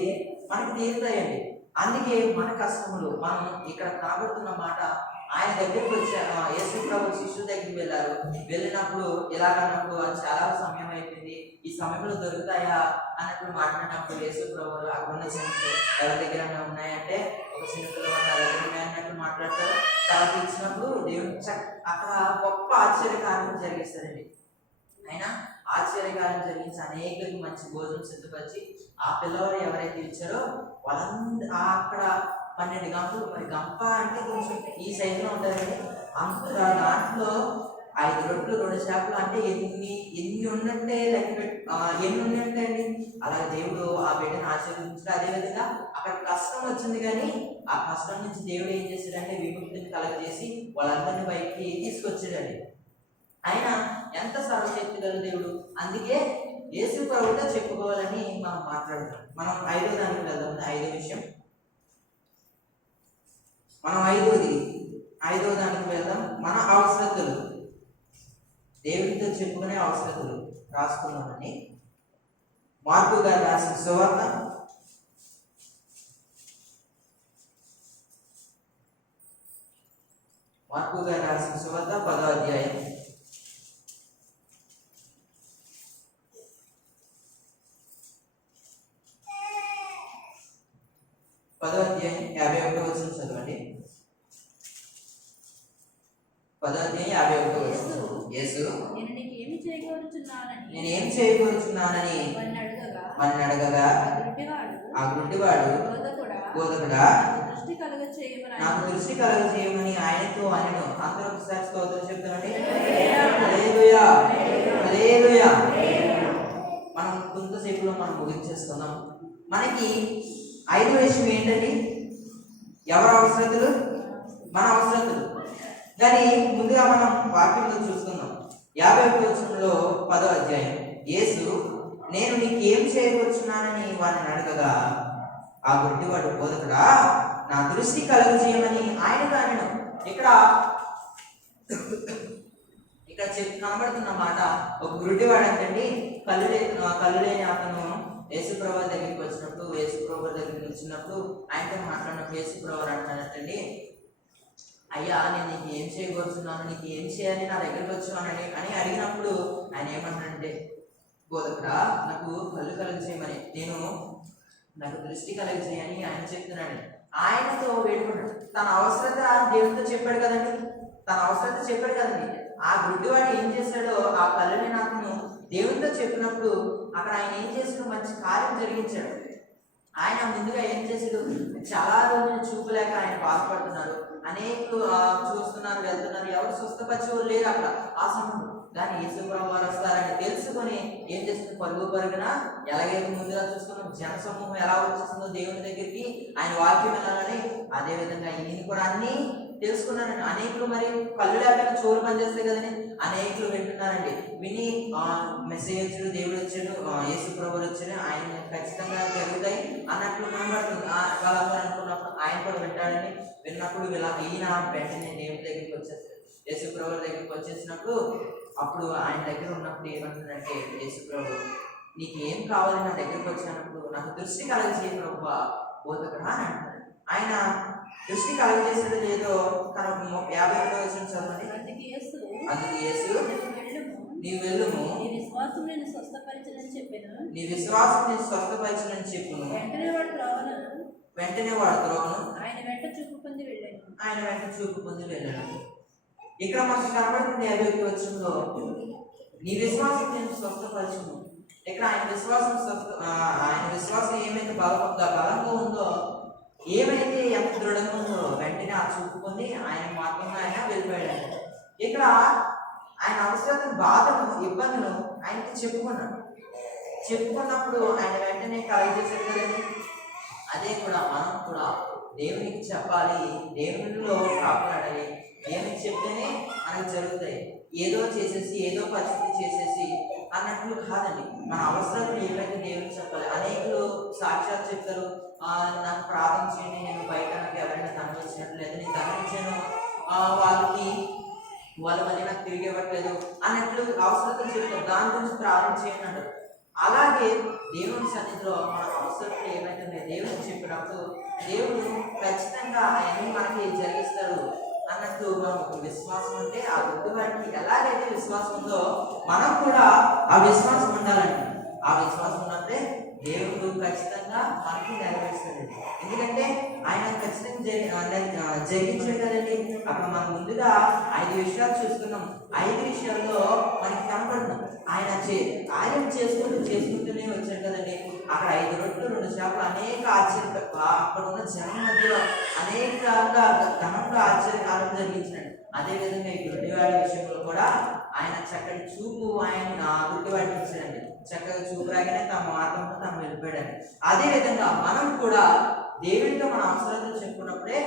మనకి తీరుతాయండి. అందుకే మన కష్టములు మనం ఇక్కడ కాబడుతున్న మాట, ఆయన దగ్గరికి వచ్చారు, యేసు ప్రభు శిష్యుల దగ్గరికి వెళ్ళినప్పుడు ఎలాగన్నప్పుడు అది చాలా సమయం అయిపోయింది, ఈ సమయంలో దొరుకుతాయా అన్నప్పుడు మాట్లాడినప్పుడు యేసు ప్రభు అక్కడ ఉన్న చిన్నలు ఎవరి దగ్గర ఉన్నాయంటే ఒక చిన్నపిల్ల ఉన్నాయన్నట్టు మాట్లాడతారు. తర్వాత ఇచ్చినప్పుడు దేవుడు అక్కడ గొప్ప ఆశ్చర్యకార్యం జరిగిస్తారండి. అయినా ఆశ్చర్యకారం జరిగించి అనేకులకి మంచి భోజనం సిద్ధపరిచి ఆ పిల్లవారు ఎవరైతే ఇచ్చారో వాళ్ళందరూ అక్కడ 12 గంపలు, మరి గంప అంటే కొంచెం ఈ సైజులో ఉంటుంది, అంత దాంట్లో 5 రొట్టెలు 2 చేపలు అంటే ఎన్ని ఉన్నట్టే ఎన్ని ఉన్నట్టండి. అలా దేవుడు ఆ బిడ్డను ఆశీర్వదించాడు. అదేవిధంగా అక్కడ కష్టం వచ్చింది, కానీ ఆ కష్టం నుంచి దేవుడు ఏం చేశాడంటే విముక్తిని కలగజేసి వాళ్ళందరినీ బయటికి తీసుకొచ్చాడండి. ఆయన ఎంత సర్వశక్తి గల దేవుడు. అందుకే యేసు ప్రభువుతో చెప్పుకోవాలని మనం మాట్లాడుతాం. మనం 5వ దానికి వెళ్దాం. 5వ విషయం మనం 5వ దానికి వెళ్దాం. మన అవసరతలు, దేవుడితో చెప్పుకునే అవసరతలు రాసుకున్నామని మార్కు గారు రాసిన సువార్త 10వ అధ్యాయం 51వ వచనం చదవండి. 10వ అధ్యాయం 51వ వచనం. యేసు నేను ఏం చేయగలుగుతున్నానని వారిని అడగగా ఆ గుడ్డివాడు బోధకుడా నాకు దృష్టి కలగజేయమని ఆయనతో అనెను. అందరూ ఒకసారి స్తోత్రం చెప్తామండి. హల్లెలూయా, హల్లెలూయా. మనం కొంతసేపులో మనం ముగించేస్తున్నాం. మనకి 5వ విషయం ఏంటండి? ఎవరి అవసరతలు? మన అవసరతలు. కానీ ముందుగా మనం వాక్యంలో చూస్తున్నాం. 51వ వచనంలో 10వ అధ్యాయం, యేసు నేను నీకు ఏం చేయవచ్చున్నానని వారిని అడగగా ఆ గుడ్డివాడు బోధకుడా నా దృష్టి కలుగజేయమని ఆయనకు అనెను. ఇక్కడ కనబడుతున్న మాట, ఒక గుడ్డివాడు అంటండి కళ్ళు లేని అతను యేసు ప్రభు దగ్గరికి వచ్చినప్పుడు, యేసు ప్రభు దగ్గరికి వచ్చినప్పుడు ఆయనతో మాట్లాడినప్పుడు యేసు ప్రభు అంటానంటండి, అయ్యా నేను నీకు ఏం చేయబోతున్నాను, నీకు ఏం చేయాలి, నా దగ్గరికి వచ్చానని అని అడిగినప్పుడు ఆయన ఏమంటాడంటే, బోధకుడా నాకు కళ్ళు కలుగజేయమని, నాకు దృష్టి కలుగజేయని ఆయన చెప్తున్నాడు. ఆయనతో వేడుకున్నాడు. తన అవసరత దేవుడితో చెప్పాడు కదండి, ఆ గుడ్డివాడు ఏం చేశాడో ఆ కళ్ళని నాకు దేవునితో చెప్పినప్పుడు అక్కడ ఆయన ఏం చేశాడు, మంచి కార్యం జరిగించాడు. ఆయన ముందుగా ఏం చేశాడు, చాలా రోజులు చూపలేక ఆయన బాధపడుతున్నారు, అనేకులు చూస్తున్నారు, వెళ్తున్నారు, ఎవరు స్వస్థపరిచేవారు లేరు అక్కడ ఆ సమయంలో. కానీ యేసుప్రభు వారు వస్తారని తెలుసుకొని ఏం చేస్తుంది, పరుగు పరుగున ఎలాగైతే ముందుగా చూసుకున్నాం జన సమూహం ఎలా వచ్చేస్తుందో దేవుని దగ్గరికి ఆయన వాక్యం వినాలని, అదే విధంగా ఈయన కూడా అన్ని తెలుసుకున్నానండి. అనేకులు మరి కళ్ళు లేకపోయినా చోరు పనిచేస్తాయి కదండి, అనేకులు వింటున్నారండి. విని మెసేజ్ దేవుడు వచ్చాడు, యేసుప్రభు వచ్చాడు, ఆయన ఖచ్చితంగా జరుగుతాయి అన్నట్లు కనబడుతుంది. వాళ్ళందరూ అనుకున్నప్పుడు ఆయన కూడా వింటాడని విన్నప్పుడు ఈయన వెంటనే దేవుడి దగ్గరికి వచ్చేస్తాడు. యేసుప్రభు దగ్గరికి వచ్చేసినప్పుడు అప్పుడు ఆయన దగ్గర ఉన్నప్పుడు ఏమంటుందంటే, యేసుప్రభు నీకు ఏం కావాలి నా దగ్గరికి వచ్చినప్పుడు నాకు దృష్టి కలగజేయ ప్రభు బోధకుడా అని అంటున్నాడు. ఆయన దృష్టి కలగజేసేది లేదో కనుక 52వ వచనం చదవండి. అందుకు యేసు నీవు వెళ్ళుము, నీ విశ్వాసం నేను స్వస్థపరిచనని చెప్పాను. నీ విశ్వాసం నేను స్వస్థపరిచనని చెప్పును. వెంటనే వాడు త్రోవను ఆయన వెంట చూపు పొంది వెళ్ళాను. ఇక్కడ మనకు కనబడుతుంది 51వ వచనంలో నీ విశ్వాసం నేను స్వస్థపరచును. ఇక్కడ ఆయన విశ్వాసం ఏమైతే బలంగా ఉందో, ఏమైతే ఎంత దృఢంగా ఉందో వెంటనే ఆ చూపు పొంది ఆయన మార్గంగా ఆయన వెళ్ళిపోయాడు. ఇక్కడ ఆయన అవసరతను, బాధను, ఇబ్బందులు ఆయనకి చెప్పుకున్నప్పుడు ఆయన వెంటనే కలగజేశారు కదండి. అదే కూడా మనం కూడా దేవునికి చెప్పాలి, దేవునిలో కాపాడాలి. దేవునికి చెప్తేనే మనకు జరుగుతాయి. ఏదో చేసేసి ఏదో పరిస్థితి చేసేసి అన్నట్లు కాదండి. మన అవసరాలు ఏమైతే దేవునికి చెప్పాలి. అనేకులు సాక్ష్యాలు చెప్తారు, నాకు ప్రార్థన చేయండి, నేను బయట నాకు ఎవరైనా ధనం ఇచ్చినట్లు లేదు, నేను ధనం ఇచ్చాను వాళ్ళు మళ్ళీ నాకు తిరిగి ఇవ్వట్లేదు అన్నట్లు అవసరతలు చెప్తారు, దాని గురించి ప్రార్థన చేయండి అంటారు. అలాగే దేవుని సన్నిధిలో మన అవసరాలు ఏమైతే దేవునికి చెప్పినప్పుడు దేవుడు ఖచ్చితంగా అవన్నీ మనకి జరిగిస్తాడు అన్నట్టు మనం ఒక విశ్వాసం ఉంటే, ఆ గుడ్డివాడికి ఎలాగైతే విశ్వాసం ఉందో మనం కూడా ఆ విశ్వాసం ఉండాలండి. ఆ విశ్వాసం ఉన్నప్పుడే దేవుడు ఖచ్చితంగా మనకి నెరవేరుస్తాడు. ఎందుకంటే ఆయన ఖచ్చితంగా జరిగించాడు కదండి. అక్కడ మనం ముందుగా 5 విషయాలు చూసుకున్నాం. 5 విషయాల్లో మనకి కనపడుతున్నాం ఆయన కార్యం చేసుకుంటూనే వచ్చాడు కదండి. అక్కడ 5 రొట్టెలు 2 చేపలు అనేక అక్కడ ఉన్న జనం మధ్యలో అనేక ఘనంగా ఆశ్చర్యకారం జరిగించాడు. అదేవిధంగా ఈ గుడ్డివాడి విషయంలో కూడా ఆయన చక్కటి చూపు ఆయన గుడ్డివాడికి ఇచ్చాడండి. చక్కగా చూపు రాగానే తమ మార్గంతో తాము వెళ్ళిపోయాడు. అదేవిధంగా మనం కూడా దేవుడితో మన అవసరాలు చెప్పుకున్నప్పుడే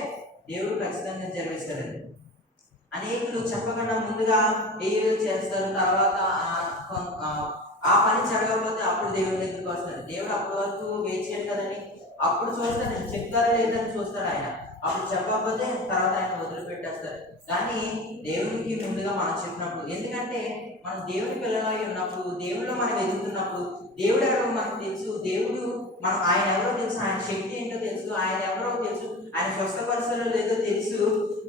దేవుడు ఖచ్చితంగా జరిగిస్తాడండి. అనేకులు చెప్పకుండా ముందుగా ఏదో చేస్తారు, తర్వాత ఆ పని జరగకపోతే అప్పుడు దేవుడి దగ్గరికి వస్తాడు. దేవుడు అప్పటి వరకు వెయిట్ చేయడు కదండి. అప్పుడు చూస్తాడు, చెప్తారా లేదని చూస్తాడు ఆయన. అప్పుడు చెప్పకపోతే తర్వాత ఆయన వదిలిపెట్టేస్తారు. కానీ దేవునికి ముందుగా మనం చెప్పినప్పుడు, ఎందుకంటే మనం దేవుని పిల్లలై ఉన్నప్పుడు, దేవుడిలో మనం ఎదుగుతున్నప్పుడు, దేవుడు ఎవరో మనకు తెలుసు, దేవుడు ఆయన ఎవరో తెలుసు, ఆయన శక్తి ఏంటో తెలుసు, ఆయన ఎవరో తెలుసు, ఆయన స్వస్థపరిస్థితుల్లో లేదో తెలుసు.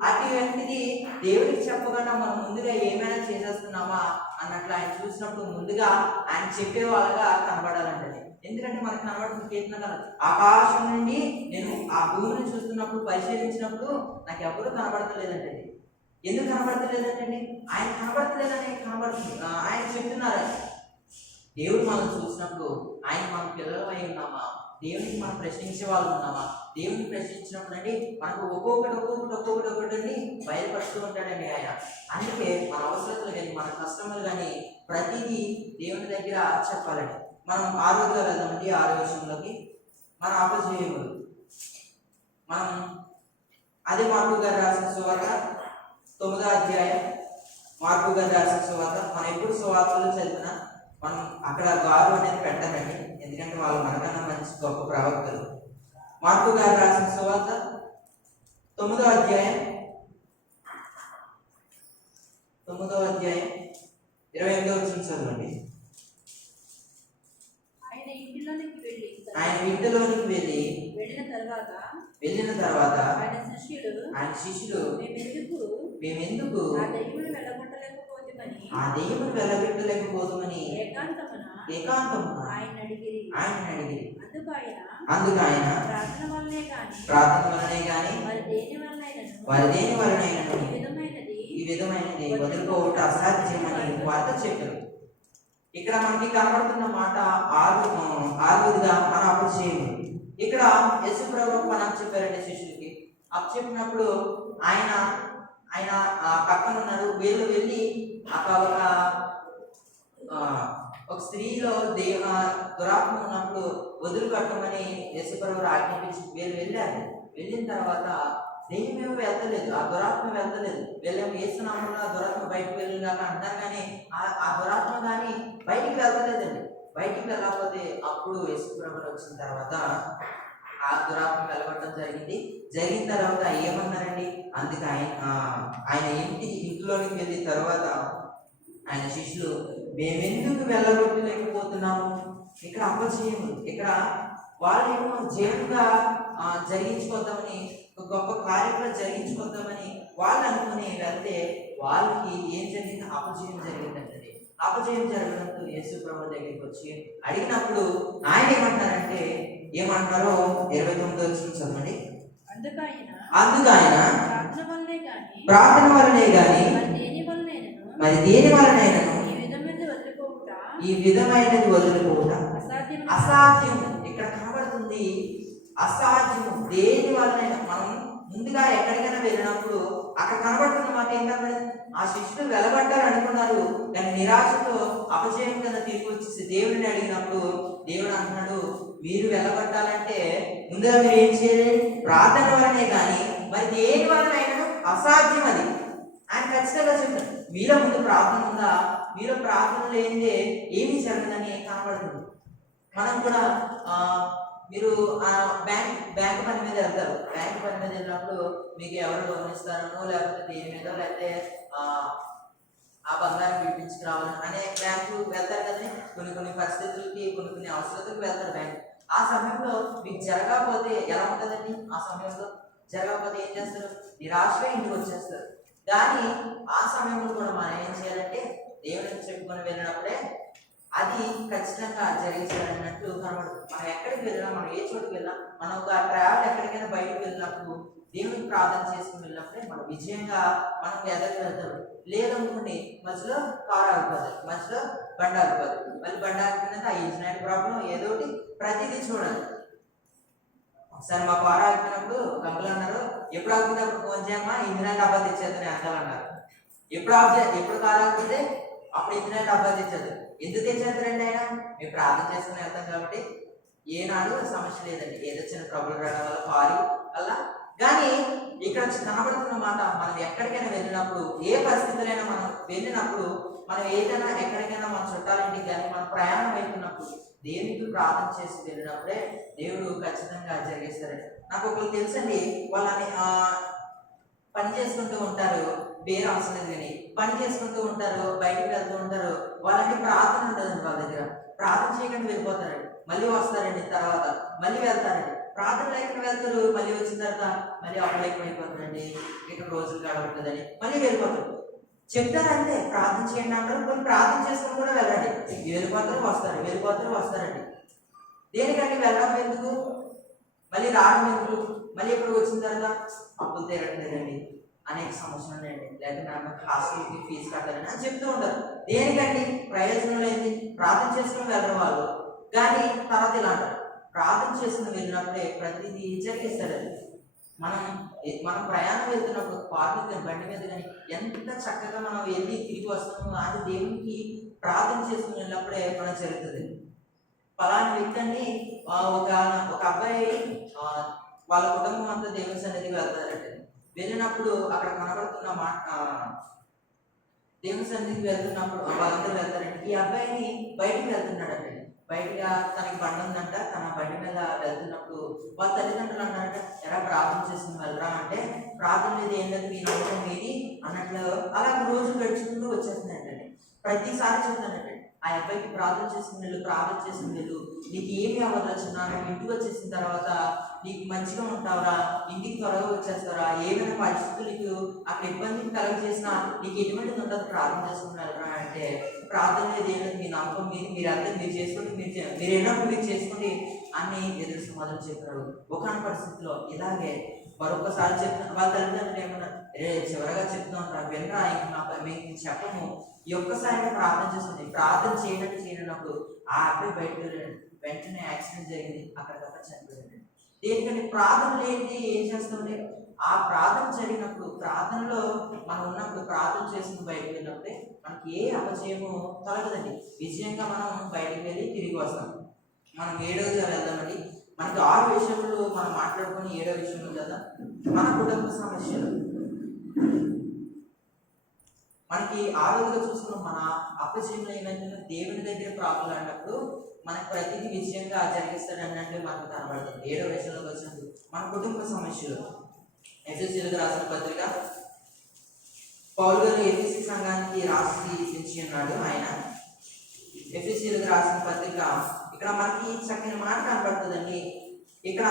అటువంటిది దేవుడికి చెప్పకుండా మనం ముందుగా ఏమైనా చేసేస్తున్నామా అన్నట్లు ఆయన చూసినప్పుడు ముందుగా ఆయన చెప్పే వాళ్ళగా కనబడాలంటే. ఎందుకంటే మనకు కనబడుతుంది కీర్తన, ఆకాశం నుండి నేను ఆ భూమిని చూస్తున్నప్పుడు పరిశీలించినప్పుడు నాకు ఎవరు కనబడతలేదంటే. ఎందుకు కనబడతలేదంటే ఆయన కనబడుతుంది. ఆయన చెప్తున్నారు, దేవుడు మనం చూసినప్పుడు ఆయన మన పిల్లలు అయి ఉన్నామా, దేవునికి మనం ప్రశ్నించే వాళ్ళు ఉన్నామా. దేవుని ప్రశ్నించినప్పుడు అండి మనకు ఒక్కొక్కటి బయలుపరుస్తూ ఉంటాడండి ఆయన. అందుకే మన అవసరాలు కానీ మన కష్టములు కానీ ప్రతిదీ దేవుని దగ్గర చెప్పాలండి. మనం 6వ వెళ్దామండి. 6వ విషయంలోకి మన అపజయములు. మనం అదే మార్కు గారు రాసిన సువార్త 9వ అధ్యాయం. మార్కు గారు రాసిన సువార్త మనం ఎప్పుడు సువార్తలు చదివినా మనం అక్కడ గారు అనేది పెట్టాలండి. ఎందుకంటే వాళ్ళు మనకన్నా మంచి గొప్ప ప్రవక్తలు. మార్కు గారు రాసిన సువార్త 9వ అధ్యాయం 28వ వచనం చదవండి. ఆయన ఇంటిలోనికి వెళ్ళిన తర్వాత ఆయన శిష్యులు మేమెందుకు ఆ దెయ్యమును వెళ్ళగొట్టలేకపోతామని ఏకాంతమున ఆయన అడిగిరి. అందుకు ఆయన ప్రార్థన వలనే గాని వారి దేని వలనైనను ఈ విధమైనది వదులుకోవట అసాధ్యమని వారితో చెప్పారు. ఇక్కడ మనకి కనబడుతున్న మాట ఆరుగా మన అపజయము. ఇక్కడ యేసు ప్రభు మనం చెప్పారంటే శిష్యులకి చెప్పినప్పుడు ఆయన ఆయన పక్కన ఉన్నాడు. వీళ్ళు వెళ్ళి అక్కడ ఒక స్త్రీలో దురాత్మ ఉన్నప్పుడు వదులు కట్టమని యేసు ప్రభు ఆజ్ఞాపించి వీళ్ళు వెళ్ళారు. వెళ్ళిన తర్వాత దెయ్యమేమో వెళ్తలేదు, ఆ దురాత్మ వెళ్తలేదు. వెళ్ళాము వేస్తున్నాము ఆ దురాత్మ బయటకు వెళ్ళిందాక అంటారు, కానీ ఆ దురాత్మ కానీ బయటికి వెళ్తలేదండి. బయటికి వెళ్ళకపోతే అప్పుడు యేసు ప్రభు వచ్చిన తర్వాత ఆ దురాత్మ వెలగొట్టడం జరిగింది. జరిగిన తర్వాత ఏమన్నారండి, అందుకే ఆయన ఇంట్లోనికి వెళ్ళిన తర్వాత ఆయన శిష్యులు మేమెందుకు వెళ్ళగొట్టలేకపోతున్నాము, ఇక్కడ అపజయము, ఇక్కడ వాళ్ళేమో జయంగా జరిగించుకోద్దామని ఒక గొప్ప కార్యక్రమం జరిగించుకోద్దామని వాళ్ళు అనుకుని వెళ్తే వాళ్ళకి ఏం జరిగింది, అపజయం జరిగిందంటే అపజయం జరగడంతో యేసు ప్రభు దగ్గరికి వచ్చి అడిగినప్పుడు ఆయన ఏమంటారో 29వ వచనం చదవండి. అందుకు ఆయన ప్రార్థన వల్లనే గాని మరి దేని వలనైనను ఈ విధమైనది వదులుకోవట అసాధ్యం. ఇక్కడ కనబడుతుంది అసాధ్యము. దేని వలనైనా మనం ముందుగా ఎక్కడికైనా వెళ్ళినప్పుడు అక్కడ కనబడుతున్న మాట ఏంటంటే ఆ శిష్యులు వెలబడ్డారు అనుకున్నారు, కానీ నిరాశతో అపజయం కింద తిరిగి వచ్చేసి దేవుడిని అడిగినప్పుడు దేవుడు అంటున్నాడు, మీరు వెలబడ్డాలంటే ముందుగా మీరు ఏం చేయాలి, ప్రార్థన వలనే కానీ మరి దేని వలనైనా అసాధ్యం అది ఆయన ఖచ్చితంగా చెప్తారు. మీలో ముందు ప్రార్థన ఉందా, మీలో ప్రార్థన లేనిదే ఏమీ జరగదని కనబడుతుంది. మనం కూడా మీరు బ్యాంక్ పని మీద వెళ్తారు. బ్యాంక్ పని మీద వెళ్ళినప్పుడు మీకు ఎవరు లోన్ ఇస్తారనో లేకపోతే దేని మీద లేకపోతే ఆ బంగారం పిలిపించుకురావాలని అనే బ్యాంకు వెళ్తారు కదండి. కొన్ని పరిస్థితులకి కొన్ని అవసరాలకు వెళ్తారు బ్యాంక్. ఆ సమయంలో మీకు జరగకపోతే ఎలా ఉంటుందండి, ఆ సమయంలో జరగకపోతే ఏం చేస్తారు, నిరాశగా ఇంటికి వచ్చేస్తారు. కానీ ఆ సమయంలో కూడా మనం ఏం చేయాలంటే దేవుడిని చెప్పుకొని వెళ్ళినప్పుడే అది ఖచ్చితంగా జరిగించాలన్నట్టు కనబడుతుంది. మనం ఎక్కడికి వెళ్ళినా, మనం ఏ చోటుకి వెళ్ళినా, మనం ఒక ట్రావెల్ ఎక్కడికైనా బయటకు వెళ్ళినప్పుడు దేవుడికి ప్రార్థన చేసుకుని వెళ్ళినప్పుడే మనం విజయంగా మనం ఎదరికి వెళ్తాం. లేదనుకోండి మధ్యలో కారు ఆగిపోతుంది, మధ్యలో బండి ఆగిపోతుంది, మళ్ళీ బండి ఆగిపోయినాక ఆ ఇంజనీర్ ప్రాబ్లం ఏదో ఒకటి ప్రతిదీ చూడాలి. ఒకసారి మా కారు ఆగిపోయినప్పుడు ఒక అంకుల్ అన్నారు, ఎప్పుడు ఆగిపోయినప్పుడు ఫోన్ చేయమ్మా ఇంజనీర్ డబ్బా తెచ్చేద్దని అంకుల్ అన్నారు. ఎప్పుడు కారు ఆగిపోతే అప్పుడు ఇంజనీర్ డబ్బా తెచ్చేది. ఎందుకు తెచ్చేస్తారండి ఆయన, మేము ప్రార్థన చేసుకుని వెళ్తాం కాబట్టి ఏనాడు సమస్య లేదండి. ఏదో చిన్న ప్రాబ్లం రావడం వల్ల కారు వల్ల. కానీ ఇక్కడ కనబడుతున్న మాట, మనం ఎక్కడికైనా వెళ్ళినప్పుడు, ఏ పరిస్థితులైనా మనం వెళ్ళినప్పుడు, మనం ఏదైనా ఎక్కడికైనా మన చుట్టాలింటికి కానీ మనం ప్రయాణం వెళ్తున్నప్పుడు దేవునికి ప్రార్థన చేసి వెళ్ళినప్పుడే దేవుడు ఖచ్చితంగా జరిగిస్తారండి. నాకు ఒకరు తెలుసండి, వాళ్ళని పని చేసుకుంటూ ఉంటారు, వేరే అవసరం లేదు, కానీ పని చేసుకుంటూ ఉంటారు, బయటకు వెళ్తూ ఉంటారు. వాళ్ళకి ప్రార్థన ఉంటుందండి, వాళ్ళ దగ్గర ప్రార్థన చేయకుండా వెళ్ళిపోతారండి, మళ్ళీ వస్తారండి, తర్వాత మళ్ళీ వెళ్తారండి. ప్రార్థన లేకుండా వెళ్తారు, మళ్ళీ వచ్చిన తర్వాత మళ్ళీ అప్పుడైపోయిపోతారండి, ఇక్కడ రోజులు గడవట్లేదని మళ్ళీ వెళ్ళిపోతారు. చెప్తారంటే ప్రార్థన చేయండి అంటారు, కొన్ని ప్రార్థన చేసుకుని కూడా వెళ్ళండి, వెళ్ళిపోతారు వస్తారండి. దేనికంటే వెళ్ళడం ఎందుకు, మళ్ళీ రావడం ఎందుకు, మళ్ళీ ఎప్పుడు వచ్చిన తర్వాత అప్పులు తీరట్లేదండి, అనేక సమస్యలు ఉన్నాయండి, లేకపోతే నాకు హాస్టల్కి ఫీజు కట్టాలని అని చెప్తూ ఉంటారు. దేనికండి, ప్రయోజనం లేని ప్రార్థన చేసుకుని వెళ్ళరు వాళ్ళు. కానీ తర్వాత ఇలా అంటారు, ప్రార్థన చేసుకుని వెళ్ళినప్పుడే ప్రతిదీ జరిగిస్తారండి. మనం ప్రయాణం వెళ్తున్నప్పుడు కారు మీద బండి మీద కానీ ఎంత చక్కగా మనం వెళ్ళి తిరిగి వస్తామో అది దేవునికి ప్రార్థన చేసుకుని వెళ్ళినప్పుడే మనం జరుగుతుంది. ఫలానా వ్యక్తి అండి, ఒక అబ్బాయి వాళ్ళ కుటుంబం అంతా దేవుని సన్నిధికి వెళ్తారండి. వెళ్ళినప్పుడు అక్కడ కనబడుతున్న మాట, దేవుని సన్నిధికి వెళ్తున్నప్పుడు వాళ్ళందరూ వెళ్తారండి. ఈ అబ్బాయిని బయటికి వెళ్తున్నాడండి, బయటగా తనకి బండి ఉందంట, తన బండి మీద వెళ్తున్నప్పుడు వాళ్ళ తల్లిదండ్రులు అన్నారంటే ఎలా ప్రార్థన చేసుకుని వెళ్ళరా అంటే, ప్రార్థన మీద ఏం లేదు, మీ నమ్మకం మీది అన్నట్లు అలా రోజు గడుచుకుంటూ వచ్చేస్తున్నాయంటండి. ప్రతిసారి చెప్తానండి, ఆ అబ్బాయికి ప్రార్థన చేసుకుని వెళ్ళు, నీకు ఏమి అవ్వదు చిన్నాను, ఇంటికి వచ్చేసిన తర్వాత నీకు మంచిగా ఉంటావురా, ఇంటికి త్వరగా వచ్చేస్తారా, ఏమైనా పరిస్థితులు నీకు అక్కడ ఇబ్బందికి కలుగజేసినా నీకు ఎటువంటిది ఉండదు, ప్రార్థన చేసుకుని వెళ్ళరా అంటే, ప్రార్థన లేదు ఏం లేదు, మీ నమ్మకం మీరు చేసుకోండి, మీరు ఎన్నప్పుడు మీరు చేసుకోండి అని ఎదురు సమాధానం చెప్పారు. ఒకనొక పరిస్థితిలో ఇలాగే మరొకసారి చెప్తున్నా వాళ్ళ తల్లిదండ్రులు ఏమన్నా చివరగా చెప్తున్నాం రా వినరా మేము చెప్పము ఈ ఒక్కసారి ప్రార్థన చేస్తుంది. ప్రార్థన చేయనప్పుడు ఆ అబ్బాయి బయటకు వెళ్ళాడు. వెంటనే యాక్సిడెంట్ జరిగింది, అక్కడికక్కడ చనిపోయాడు. దేనికంటే ప్రార్థన లేనిది ఏం చేస్తుంది? ఆ ప్రార్థన జరిగినప్పుడు, ప్రార్థనలో మనం ఉన్నప్పుడు, ప్రార్థన చేసిన బయటకు వెళ్ళినప్పుడే మనకి ఏ అపజయము తొలగదండి. విజయంగా మనం బయటకు వెళ్ళి తిరిగి వస్తాం. మనం 7వ వెళ్దామండి. మనకి 6 విషయంలో మనం మాట్లాడుకుని 7వ విషయంలో కదా మన కుటుంబ సమస్యలు. మనకి 6వదిగా చూస్తున్నాం. మన అపజయంలో ఏమైందంటే దేవుని దగ్గర ప్రాబ్లం అన్నప్పుడు మనకు ప్రతిదీ విజయంగా జరిగిస్తాడు అన్నట్టు మనకు కనబడుతుంది. 7వ విషయంలోకి వచ్చినప్పుడు మన కుటుంబ సమస్యలు. ఎఫెసీయులకు రాసిన పత్రిక పౌలు గారు ఎఫెసీ సంఘానికి రాసి ఇచ్చి ఉన్నాడు. ఆయన ఎఫెసీయులకు రాసిన పత్రిక ఇక్కడ మనకి చక్కని మాట కనబడుతుందండి. ఇక్కడ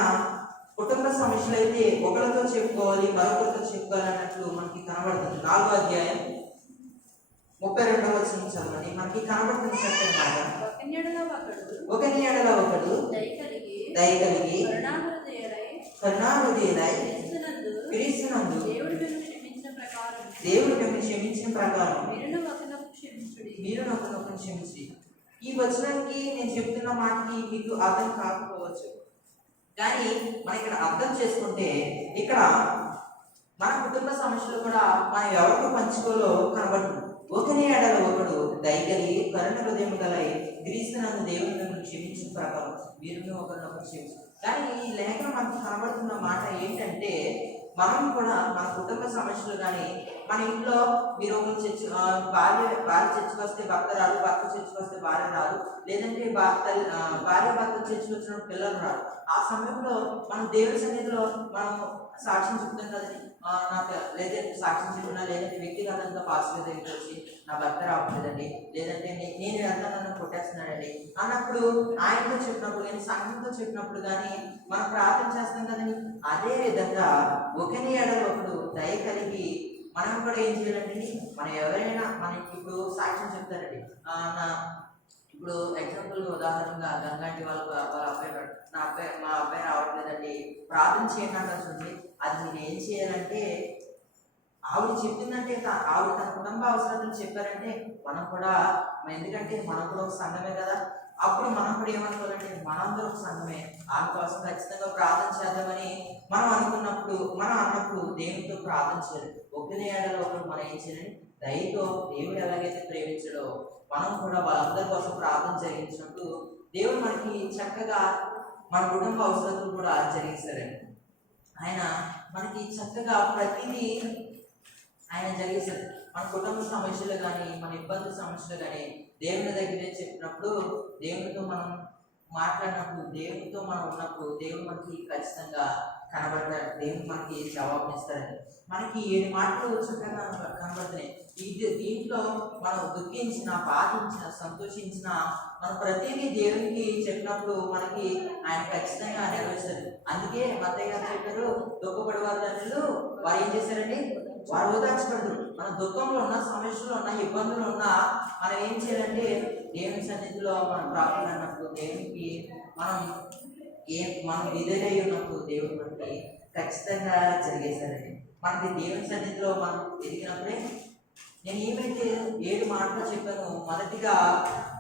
కుటుంబ సమస్యలు అయితే ఒకరితో చెప్పుకోవాలి, మరొకరితో చెప్పుకోవాలి అన్నట్లు మనకి కనబడుతుంది. 4వ అధ్యాయం 32వ వచనం చదవండి. మనకి కనబడుతుంది చక్కని మాట. ఒకని ఎడల ఒకడు దయ కలిగి కరుణాహృదయులై క్రీస్తునందు దేవుడు మిమ్మల్ని క్షమించిన ప్రకారం మీరు ఒకరినొకరు క్షమించి. ఈ వచనానికి నేను చెప్తున్న మాటకి మీకు అర్థం కాకపోవచ్చు, కానీ మనం ఇక్కడ అర్థం చేసుకుంటే ఇక్కడ మన కుటుంబ సమస్యలు కూడా మనం ఎవరితో పంచుకోలో కనబడుతుంది. ఒకని ఎడల ఒకడు దయగలి కరుణ హృదయం గలై క్రీస్తునందు దేవుని మిమ్మల్ని క్షమించిన ప్రకారం మీరు ఒకరినొకరు క్షమించు. కానీ ఈ లేఖనం మనకు కనబడుతున్న మాట ఏంటంటే మనం కూడా మన కుటుంబ సమస్యలు కానీ మన ఇంట్లో మీరు ఒకరు భార్య చర్చకు వస్తే భర్త రాదు, భర్త చర్చకు వస్తే భార్య రాదు, లేదంటే భార్య భర్త చర్చకు వచ్చినప్పుడు పిల్లలు రాదు. ఆ సమయంలో మనం దేవుని సన్నిధిలో మనం సాక్ష్యం చెప్తాం కదండి. నాకు లేదంటే సాక్ష్యం చెప్పినా, లేదంటే వ్యక్తిగతంగా పాజిటివ్ దగ్గరికి వచ్చి నా భర్త రావట్లేదండి, లేదంటే నేను ఎంత నన్ను కొట్టేస్తున్నాడండి అన్నప్పుడు ఆయనతో చెప్పినప్పుడు కానీ సంఘంతో చెప్పినప్పుడు కానీ మనం ప్రార్థన చేస్తాం కదండి. అదే విధంగా ఒకని ఎడల ఒకడు దయ కలిగి మనం కూడా ఏం చేయాలండి, మనం ఎవరైనా మనకి ఇప్పుడు సాక్ష్యం చెప్తారండి. ఇప్పుడు ఎగ్జాంపుల్గా ఉదాహరణగా గంగాంటి వాళ్ళ అబ్బాయి మా అబ్బాయి రావట్లేదండి, ప్రార్థన చేయండి అంటుంది. అది నేను ఏం చేయాలంటే ఆవిడ చెప్పిందంటే ఆవిడ తన కుటుంబ అవసరాలను చెప్పారంటే మనం కూడా, ఎందుకంటే మనం కూడా ఒక సంఘమే కదా, అప్పుడు మనం కూడా ఏమనుకోవాలంటే మనందరూ ఒక సంఘమే, ఆమె కోసం ఖచ్చితంగా ప్రార్థన చేద్దామని మనం అన్నప్పుడు దేవునితో ప్రార్థన చేయాలి. ఒకరి ఏడలో ఒకరు మనం ఏం చేయాలని దయతో దేవుడు ఎలాగైతే ప్రేమించడో మనం కూడా వాళ్ళందరి కోసం ప్రార్థన జరిగించినప్పుడు దేవుడు మనకి చక్కగా మన కుటుంబ అవసరాలు కూడా జరిగిస్తారండి. ఆయన మనకి చక్కగా ప్రతిదీ ఆయన జరిగిస్తారు. మన కుటుంబ సమస్యలు కానీ మన ఇబ్బంది సమస్యలు కానీ దేవుని దగ్గరే చెప్పినప్పుడు, దేవునితో మనం మాట్లాడినప్పుడు, దేవునితో మనం ఉన్నప్పుడు దేవుడు మనకి ఖచ్చితంగా కనబడతాడు. దేవుడు మనకి జవాబునిస్తారండి. మనకి 7 మాటలు చక్కగా కనబడుతున్నాయి. దీంట్లో మనం దుఃఖించిన, బాధించిన, సంతోషించిన మనం ప్రతిదీ దేవునికి చెప్పినప్పుడు మనకి ఆయన ఖచ్చితంగా నెరవేరుస్తారు. అందుకే మత్తయ్య గారు చెప్పారు, దుఃఖపడేవారు వారు ఏం చేశారండి, వారు ఓదార్చబడరు. మన దుఃఖంలో ఉన్న, సమస్యలో ఉన్న, ఇబ్బందులు ఉన్నా మనం ఏం చేయాలంటే దేవుని సన్నిధిలో మనం ప్రార్థన అన్నప్పుడు దేవునికి మనం విధులై ఉన్నప్పుడు దేవుడు మనకి ఖచ్చితంగా జరిగేశారండి. మనకి దేవుని సన్నిధిలో మనం ఎదిగినప్పుడే నేను ఏమైతే 7 మాటలు చెప్పానో, మొదటిగా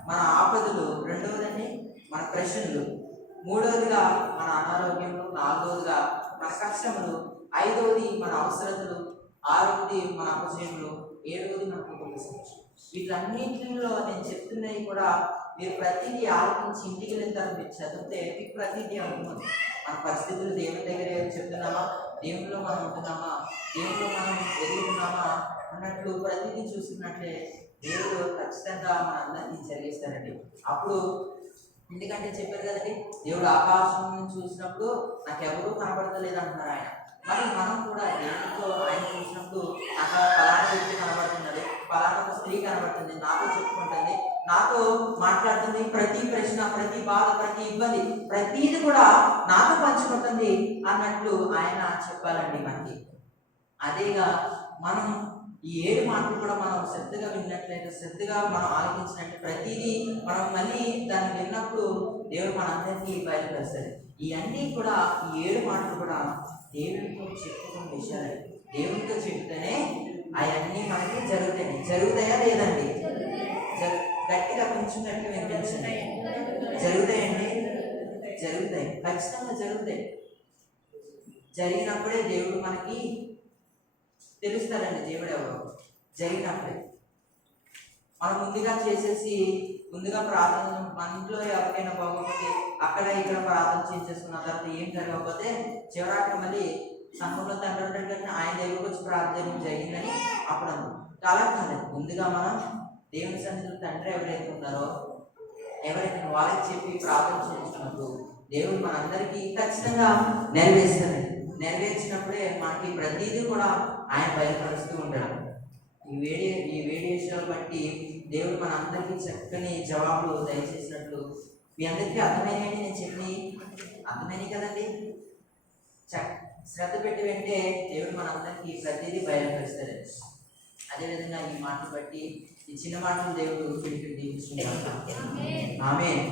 మన ఆపదలు, 2వదండి మన ప్రశ్నలు, 3వదిగా మన అనారోగ్యములు, 4వదిగా మన కష్టములు, 5వది మన అవసరతలు, 6వది మన అపజయములు, 7వది మన కుటుంబ సమస్యలు. వీటన్నింటిలో నేను చెప్తున్నవి కూడా మీరు ప్రతిదీ ఆలోచించి ఇంటికి వెళ్ళిన తర్వాత మీరు చదివితే మీకు ప్రతిదీ అనుకున్నాను. మన పరిస్థితులు దేవుని దగ్గర చెప్తున్నామా, దేవునిలో మనం ఉంటున్నామా, దేవునిలో మనం ఎదుగుతున్నామా అన్నట్లు ప్రతిదీ చూస్తున్నట్లే దేవుడు ఖచ్చితంగా మన అందరినీ జరిగిస్తారండి. అప్పుడు ఎందుకంటే చెప్పారు కదండి, దేవుడు ఆకాశం చూసినప్పుడు నాకు ఎవరూ కనబడతలేదు అంటున్నారు ఆయన. మరి మనం కూడా దేవుడితో ఆయన చూసినప్పుడు నాకు ఫలానా వ్యక్తి కనబడుతున్నాడు, ఫలానా ఒక స్త్రీ కనబడుతుంది, నాతో చెప్పుకుంటుంది, నాతో మాట్లాడుతుంది, ప్రతి ప్రశ్న, ప్రతి బాధ, ప్రతి ఇబ్బంది, ప్రతిది కూడా నాతో పంచుకుంటుంది అన్నట్లు ఆయన చెప్పాలండి మనకి. అదేగా మనం ఈ 7 మాటలు కూడా మనం శ్రద్ధగా విన్నట్లయితే, శ్రద్ధగా మనం ఆలోచించినట్టు ప్రతిదీ మనం మళ్ళీ దాన్ని విన్నప్పుడు దేవుడు మనందరికీ బయలుపరుస్తాడు. ఇవన్నీ కూడా ఈ 7 మాటలు కూడా దేవునితో చెప్పుకున్న విషయాలు దేవునితో చెప్తేనే అవన్నీ మనకి జరుగుతాయా లేదండి? గట్టిగా కొంచెం గట్టిగా వినిపించండి. జరుగుతాయండి, జరుగుతాయి, ఖచ్చితంగా జరుగుతాయి. జరిగినప్పుడే దేవుడు మనకి తెలుస్తాడండి దేవుడు ఎవరు. జరిగినప్పుడే మనం ముందుగా చేసేసి ముందుగా ప్రార్థన, మన ఇంట్లో ఎవరికైనా బాగోకపోతే అక్కడ ఇక్కడ ప్రార్థన చేసేసుకున్న తర్వాత ఏం జరగకపోతే చివరాక మళ్ళీ సంఘంలో తండ్రి ఉంటాడు కానీ ఆయన దగ్గరకు వచ్చి ప్రార్థన జరిగిందని అప్పుడు చాలా కాలేదు. ముందుగా మనం దేవుని సన్నిధిలో తండ్రి ఎవరైతే ఉన్నారో ఎవరైతే వాళ్ళకి చెప్పి ప్రార్థన చేస్తున్నప్పుడు దేవుడు మనందరికీ ఖచ్చితంగా నెరవేరుస్తాడండి. నెరవేర్చినప్పుడే మనకి ప్రతిదీ కూడా ఆయన బయలుపరుస్తూ ఉంటాడు. ఈ వేడియేషన్లు బట్టి దేవుడు మన అందరికీ చక్కని జవాబులు దయచేసినట్లు మీ అందరికీ అర్థమైనాయండి. నేను చెప్పి అర్థమైనాయి కదండి. శ్రద్ధ పెట్టి వెంటే దేవుడు మన అందరికీ ప్రతిదీ బయలుపరుస్తాడు. అదేవిధంగా ఈ మాటలు బట్టి ఈ చిన్న మాటలు దేవుడు పిలిపి దీవిస్తున్నాడు. ఆమేన్.